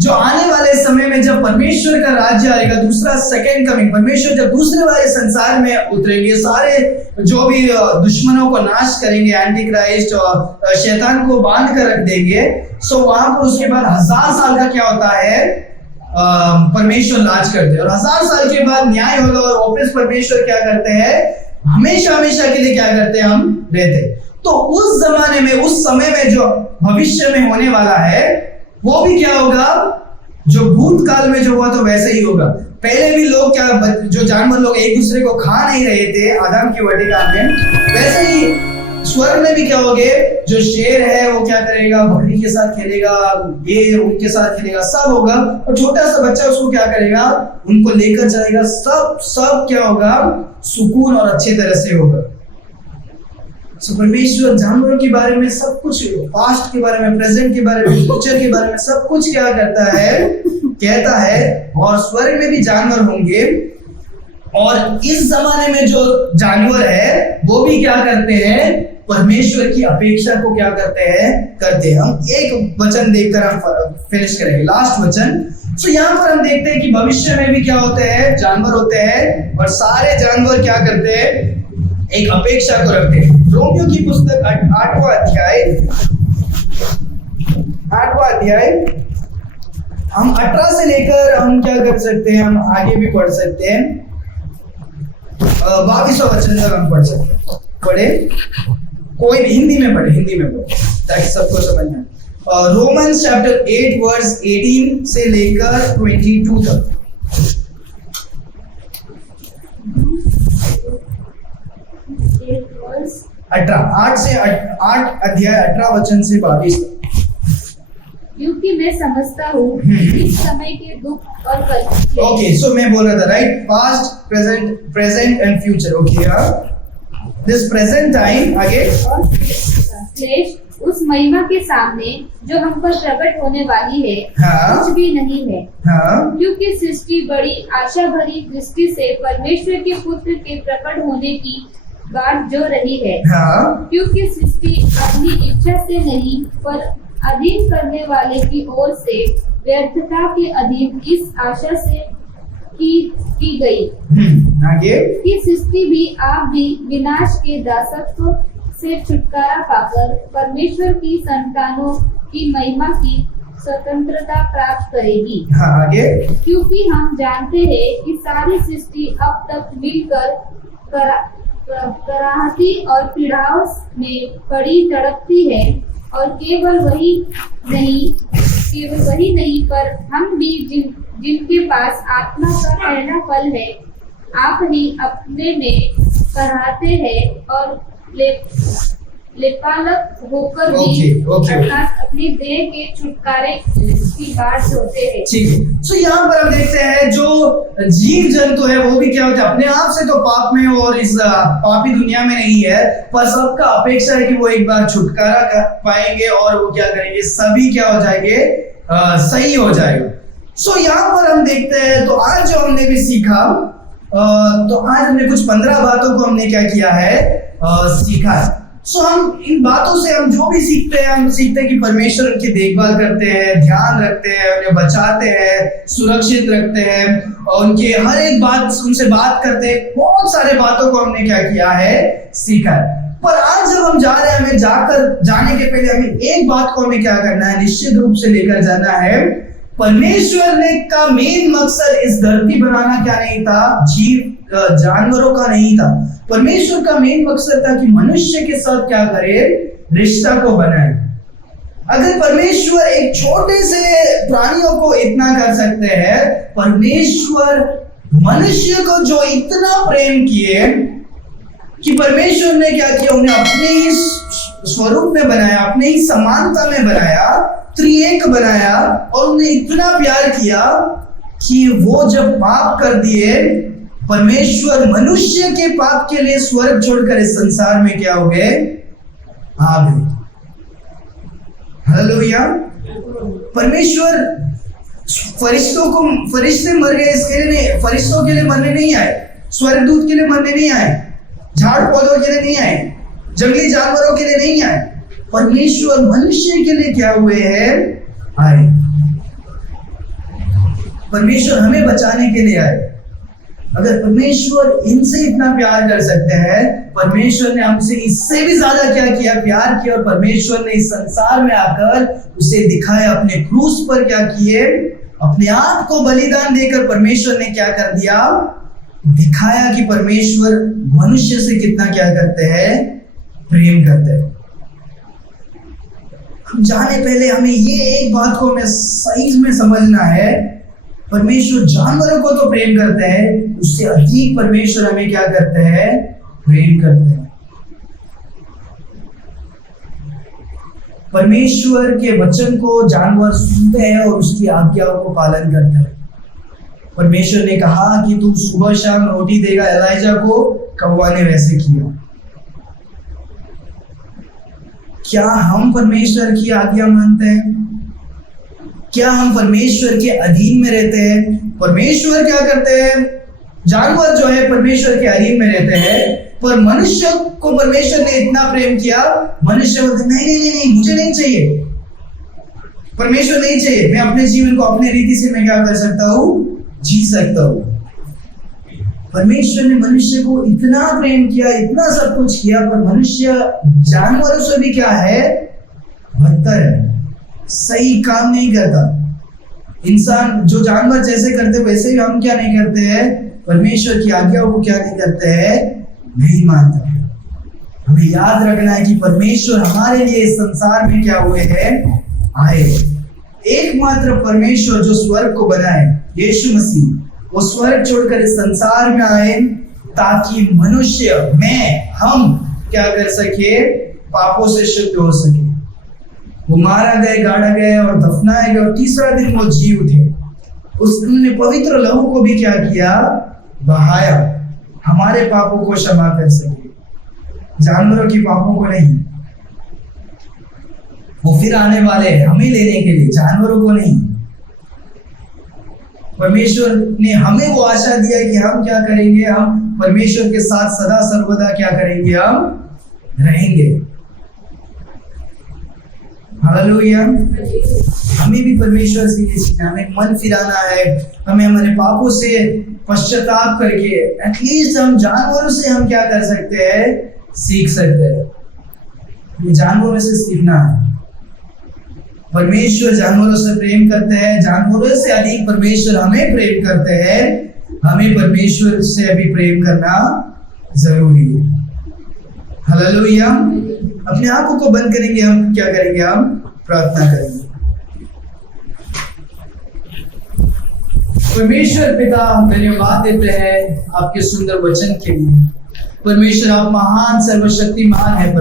जो आने वाले समय में जब परमेश्वर का राज्य आएगा, दूसरा सेकंड कमिंग, परमेश्वर जब दूसरे वाले संसार में उतरेंगे, सारे जो भी दुश्मनों को नाश करेंगे, एंटी क्राइस्ट और शैतान को बांध कर रख देंगे। सो वहां पर उसके बाद 1000 साल का क्या होता है, परमेश्वर राज करते हैं, और 1000 साल के बाद न्याय होगा, और वापस परमेश्वर क्या करते हैं, हमेशा हमेशा के लिए क्या करते हैं, हम रहते। तो उस जमाने में, उस समय में जो भविष्य में होने वाला है, वो भी क्या होगा, जो भूतकाल में जो हुआ तो वैसे ही होगा। पहले भी लोग क्या, जो जानवर लोग एक दूसरे को खा नहीं रहे थे आदम की वाटिका में, वैसे ही स्वर्ग में भी क्या होगे, जो शेर है वो क्या करेगा, बकरी के साथ खेलेगा, ये उनके साथ खेलेगा, सब होगा, और छोटा सा बच्चा उसको क्या करेगा, उनको लेकर जाएगा, सब क्या होगा, सुकून और अच्छी तरह से होगा। सो परमेश्वर जानवरों के बारे में सब कुछ, पास्ट के बारे में, प्रेजेंट के बारे में, फ्यूचर के बारे में सब कुछ क्या करता है, कहता है। और स्वर्ग में भी जानवर होंगे, और इस जमाने में जो जानवर है वो भी क्या करते हैं, परमेश्वर की अपेक्षा को क्या करते हैं। हम एक वचन देखकर हम फिनिश करेंगे, लास्ट वचन। सो यहाँ पर हम देखते हैं कि भविष्य में भी क्या होते हैं, जानवर होते हैं, और सारे जानवर क्या करते हैं, एक अपेक्षा को रखते हैं। रोमियो की पुस्तक 8वां अध्याय हम 18 से लेकर हम क्या कर सकते हैं, हम आगे भी पढ़ सकते हैं, 22वां वचन तक हम पढ़ सकते हैं। पढ़े, कोई हिंदी में पढ़े ताकि सबको समझ में आए। रोमन्स चैप्टर 8 वर्स 18 से लेकर 22 तक। 8 अध्याय 18 वचन से 22 तक। क्योंकि मैं समझता हूँ कि इस समय के दुख और कष्ट, ओके, सो मैं बोल रहा था, right, past, present and future. Okay, this present time आगे, और क्लेश उस महिमा के सामने जो हम पर प्रकट होने वाली है, हाँ, कुछ भी नहीं है। हाँ, क्योंकि सृष्टि बड़ी आशा भरी दृष्टि से परमेश्वर के पुत्र के प्रकट होने की बाट जो रही है। हाँ, क्योंकि सृष्टि अपनी इच्छा से नहीं पर अधीन करने वाले की ओर से व्यर्थता के अधीन इस आशा से की गई आगे, कि सृष्टि भी आप भी विनाश के दासत्व से छुटकारा पाकर परमेश्वर की संतानों की महिमा की स्वतंत्रता प्राप्त करेगी। हाँ, आगे, क्योंकि हम जानते हैं कि सारी सृष्टि अब तक मिलकर कराहती और पीड़ाओं में पड़ी तड़पती है, और केवल वही नहीं पर हम भी जिनके पास आत्मा का पहला फल है, आप ही अपने में कराहते हैं और लेपालक होकर भी अर्थात अपनी देह के छुटकारे की बाट जोते हैं। ठीक है। सो यहाँ पर हम देखते हैं जो जीव जंतु है वो भी क्या होता है, अपने आप से तो पाप में और इस पापी दुनिया में नहीं है, पर सबका अपेक्षा है कि वो एक बार छुटकारा कर पाएंगे और वो क्या करेंगे, सभी क्या हो जाएंगे, सही हो जाएगा। सो यहाँ पर हम देखते हैं, तो आज जो हमने भी सीखा, तो आज हमने कुछ 15 बातों को हमने क्या किया है, सीखा है। सो हम इन बातों से हम जो भी सीखते हैं, हम सीखते हैं कि परमेश्वर उनकी देखभाल करते हैं, ध्यान रखते हैं, उन्हें बचाते हैं, सुरक्षित रखते हैं और उनके हर एक बात उनसे बात करते हैं। बहुत सारे बातों को हमने क्या किया है, सीखा है। पर आज जब हम जा रहे हैं, हमें जाने के पहले हमें एक बात को हमें क्या करना है, निश्चित रूप से लेकर जाना है। परमेश्वर ने का मेन मकसद इस धरती बनाना क्या नहीं था, जानवरों का नहीं था। परमेश्वर का मेन मकसद था कि मनुष्य के साथ क्या करे, रिश्ता को बनाए। अगर परमेश्वर एक छोटे से प्राणियों को इतना कर सकते हैं, परमेश्वर मनुष्य को जो इतना प्रेम किए कि परमेश्वर ने क्या किया, उन्हें अपने ही स्वरूप में बनाया, अपने ही समानता में बनाया, त्रिएक बनाया और उन्हें इतना प्यार किया कि वो जब पाप कर दिए, परमेश्वर मनुष्य के पाप के लिए स्वर्ग छोड़कर इस संसार में क्या हो गए, आ गए। हालेलुया। परमेश्वर फरिश्ते मर गए इसके लिए नहीं, फरिश्तों के लिए मरने नहीं आए, स्वर्गदूत के लिए मरने नहीं आए, झाड़ पौधों के लिए नहीं आए, जंगली जानवरों के लिए नहीं आए। परमेश्वर मनुष्य के लिए क्या हुए हैं, आए। परमेश्वर हमें बचाने के लिए आए। अगर परमेश्वर इनसे इतना प्यार कर सकते हैं, परमेश्वर ने हमसे इससे भी ज्यादा क्या किया, प्यार किया। और परमेश्वर ने इस संसार में आकर उसे दिखाया, अपने क्रूस पर क्या किए, अपने आप को बलिदान देकर परमेश्वर ने क्या कर दिया, दिखाया कि परमेश्वर मनुष्य से कितना क्या करते हैं, प्रेम करते हैं। हम जाने पहले हमें ये एक बात को हमें सही में समझना है, परमेश्वर जानवरों को तो प्रेम करते हैं, उससे अधिक परमेश्वर हमें क्या करते हैं, प्रेम करते हैं। परमेश्वर के वचन को जानवर सुनते हैं और उसकी आज्ञाओं को पालन करते हैं। परमेश्वर ने कहा कि तू सुबह शाम रोटी देगा, एलाइजा को कौवा ने वैसे किया। क्या हम परमेश्वर की आज्ञा मानते हैं? क्या हम परमेश्वर के अधीन में रहते हैं? परमेश्वर क्या करते हैं, जानवर जो है परमेश्वर के अधीन में रहते हैं, पर मनुष्य को परमेश्वर ने इतना प्रेम किया, मनुष्य बोलते नहीं नहीं नहीं नहीं, मुझे नहीं चाहिए, परमेश्वर नहीं चाहिए, मैं अपने जीवन को अपने रीति से मैं क्या कर सकता हूँ, जी सकता हूँ। परमेश्वर ने मनुष्य को इतना प्रेम किया, इतना सब कुछ किया, पर मनुष्य जानवरों से भी क्या है, बदतर है, सही काम नहीं करता। इंसान जो जानवर जैसे करते वैसे ही हम क्या नहीं करते हैं, परमेश्वर की आज्ञाओं को क्या नहीं करते हैं, नहीं मानते। हमें याद रखना है कि परमेश्वर हमारे लिए इस संसार में क्या हुए हैं, आए। एकमात्र परमेश्वर जो स्वर्ग को बनाए, यीशु मसीह, वो स्वर्ग छोड़कर इस संसार में आए ताकि मनुष्य, हम क्या कर सके, पापों से शुद्ध हो सके। वो मारा गए, गाड़ा गए और दफनाए गए और तीसरा दिन वो जी उठे। उसने पवित्र लहू को भी क्या किया, बहाया, हमारे पापों को क्षमा कर सके, जानवरों की पापों को नहीं। वो फिर आने वाले हैं हमें लेने के लिए, जानवरों को नहीं। परमेश्वर ने हमें वो आशा दिया कि हम क्या करेंगे, हम परमेश्वर के साथ सदा सर्वदा क्या करेंगे, हम रहेंगे। हालेलुया। हमें भी परमेश्वर से ये सीखना, हमें मन फिराना है, हमें हमारे पापों से पश्चाताप करके एटलीस्ट हम जानवरों से हम क्या कर सकते हैं, सीख सकते हैं। ये जानवरों से सीखना है। परमेश्वर जानवरों से प्रेम करते हैं, जानवरों से अधिक परमेश्वर हमें प्रेम करते हैं। हमें परमेश्वर से अभी प्रेम करना जरूरी है। हालेलुया। अपने आंखों को बंद करेंगे, हम क्या करेंगे, हम प्रार्थना करेंगे। परमेश्वर पिता, हम धन्यवाद देते हैं आपके सुंदर वचन के लिए। परमेश्वर आप महान सर्वशक्तिमान है।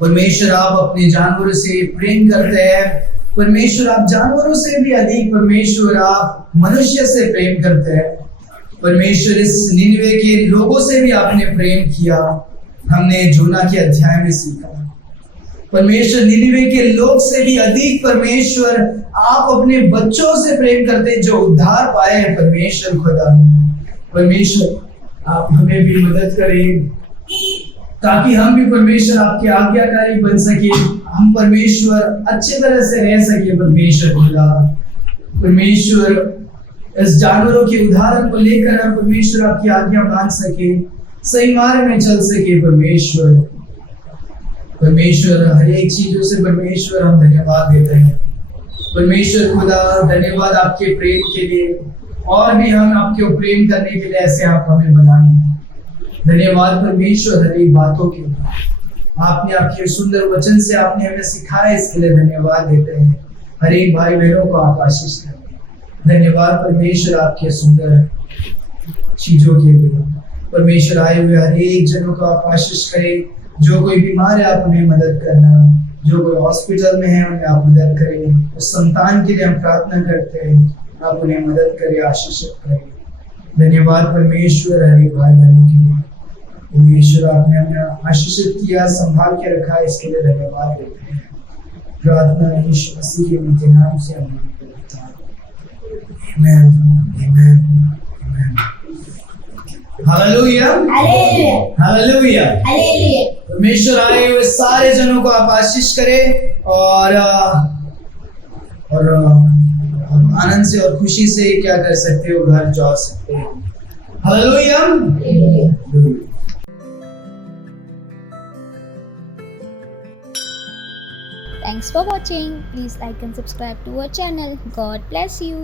परमेश्वर आप अपने जानवरों से प्रेम करते हैं। परमेश्वर आप जानवरों से भी अधिक परमेश्वर आप मनुष्य से प्रेम करते हैं। परमेश्वर इस निनवे के लोगों से भी आपने प्रेम किया, हमने जोना के अध्याय में सीखा। परमेश्वर निनवे के लोग से भी अधिक परमेश्वर आप अपने बच्चों से प्रेम करते जो उद्धार पाए हैं। परमेश्वर खुदा, परमेश्वर आप हमें भी मदद करें ताकि हम भी परमेश्वर आपके आज्ञाकारी बन सके, हम परमेश्वर अच्छी तरह से रह सके। परमेश्वर खुदा, परमेश्वर इस जानवरों के उदाहरण को लेकर हम परमेश्वर आपकी आज्ञा मान सके, सही मार्ग में चल सके। परमेश्वर परमेश्वर हर एक चीजों से परमेश्वर हम धन्यवाद देते हैं। परमेश्वर खुदा धन्यवाद आपके प्रेम के लिए, और भी हम आपके प्रेम करने के लिए ऐसे आप हमें बनाए। धन्यवाद परमेश्वर हर एक बातों के लिए, आपने आपके सुंदर वचन से आपने हमें सिखाया, इसके लिए धन्यवाद देते हैं। हर एक भाई बहनों को आप आशीष करें। धन्यवाद परमेश्वर आपके सुंदर चीजों के लिए। परमेश्वर आए हुए हर एक जनों को आप आशीष करें। जो कोई बीमार है आप उन्हें मदद करना, जो कोई हॉस्पिटल में है उन्हें आप मदद करें। उस संतान के लिए हम प्रार्थना करते हैं, आप उन्हें मदद करें, आशीषित करें। धन्यवाद परमेश्वर हर एक भाई बहनों के लिए। परमेश्वर आपने हमें आशीषित किया, संभाल के रखा, इसके लिए धन्यवाद देते हैं। प्रार्थना यीशु मसीह के मीठे नाम से हम करते हैं। आमीन, आमीन, आमीन। Hallelujah, hallelujah, hallelujah. हालेलुया। परमेश्वर आए हुए सारे जनों को आप आशीष करें, और आनंद से और खुशी से क्या कर सकते हो, घर जा सकते हो। Hallelujah. Thanks for watching. Please like and subscribe to our channel. God bless you.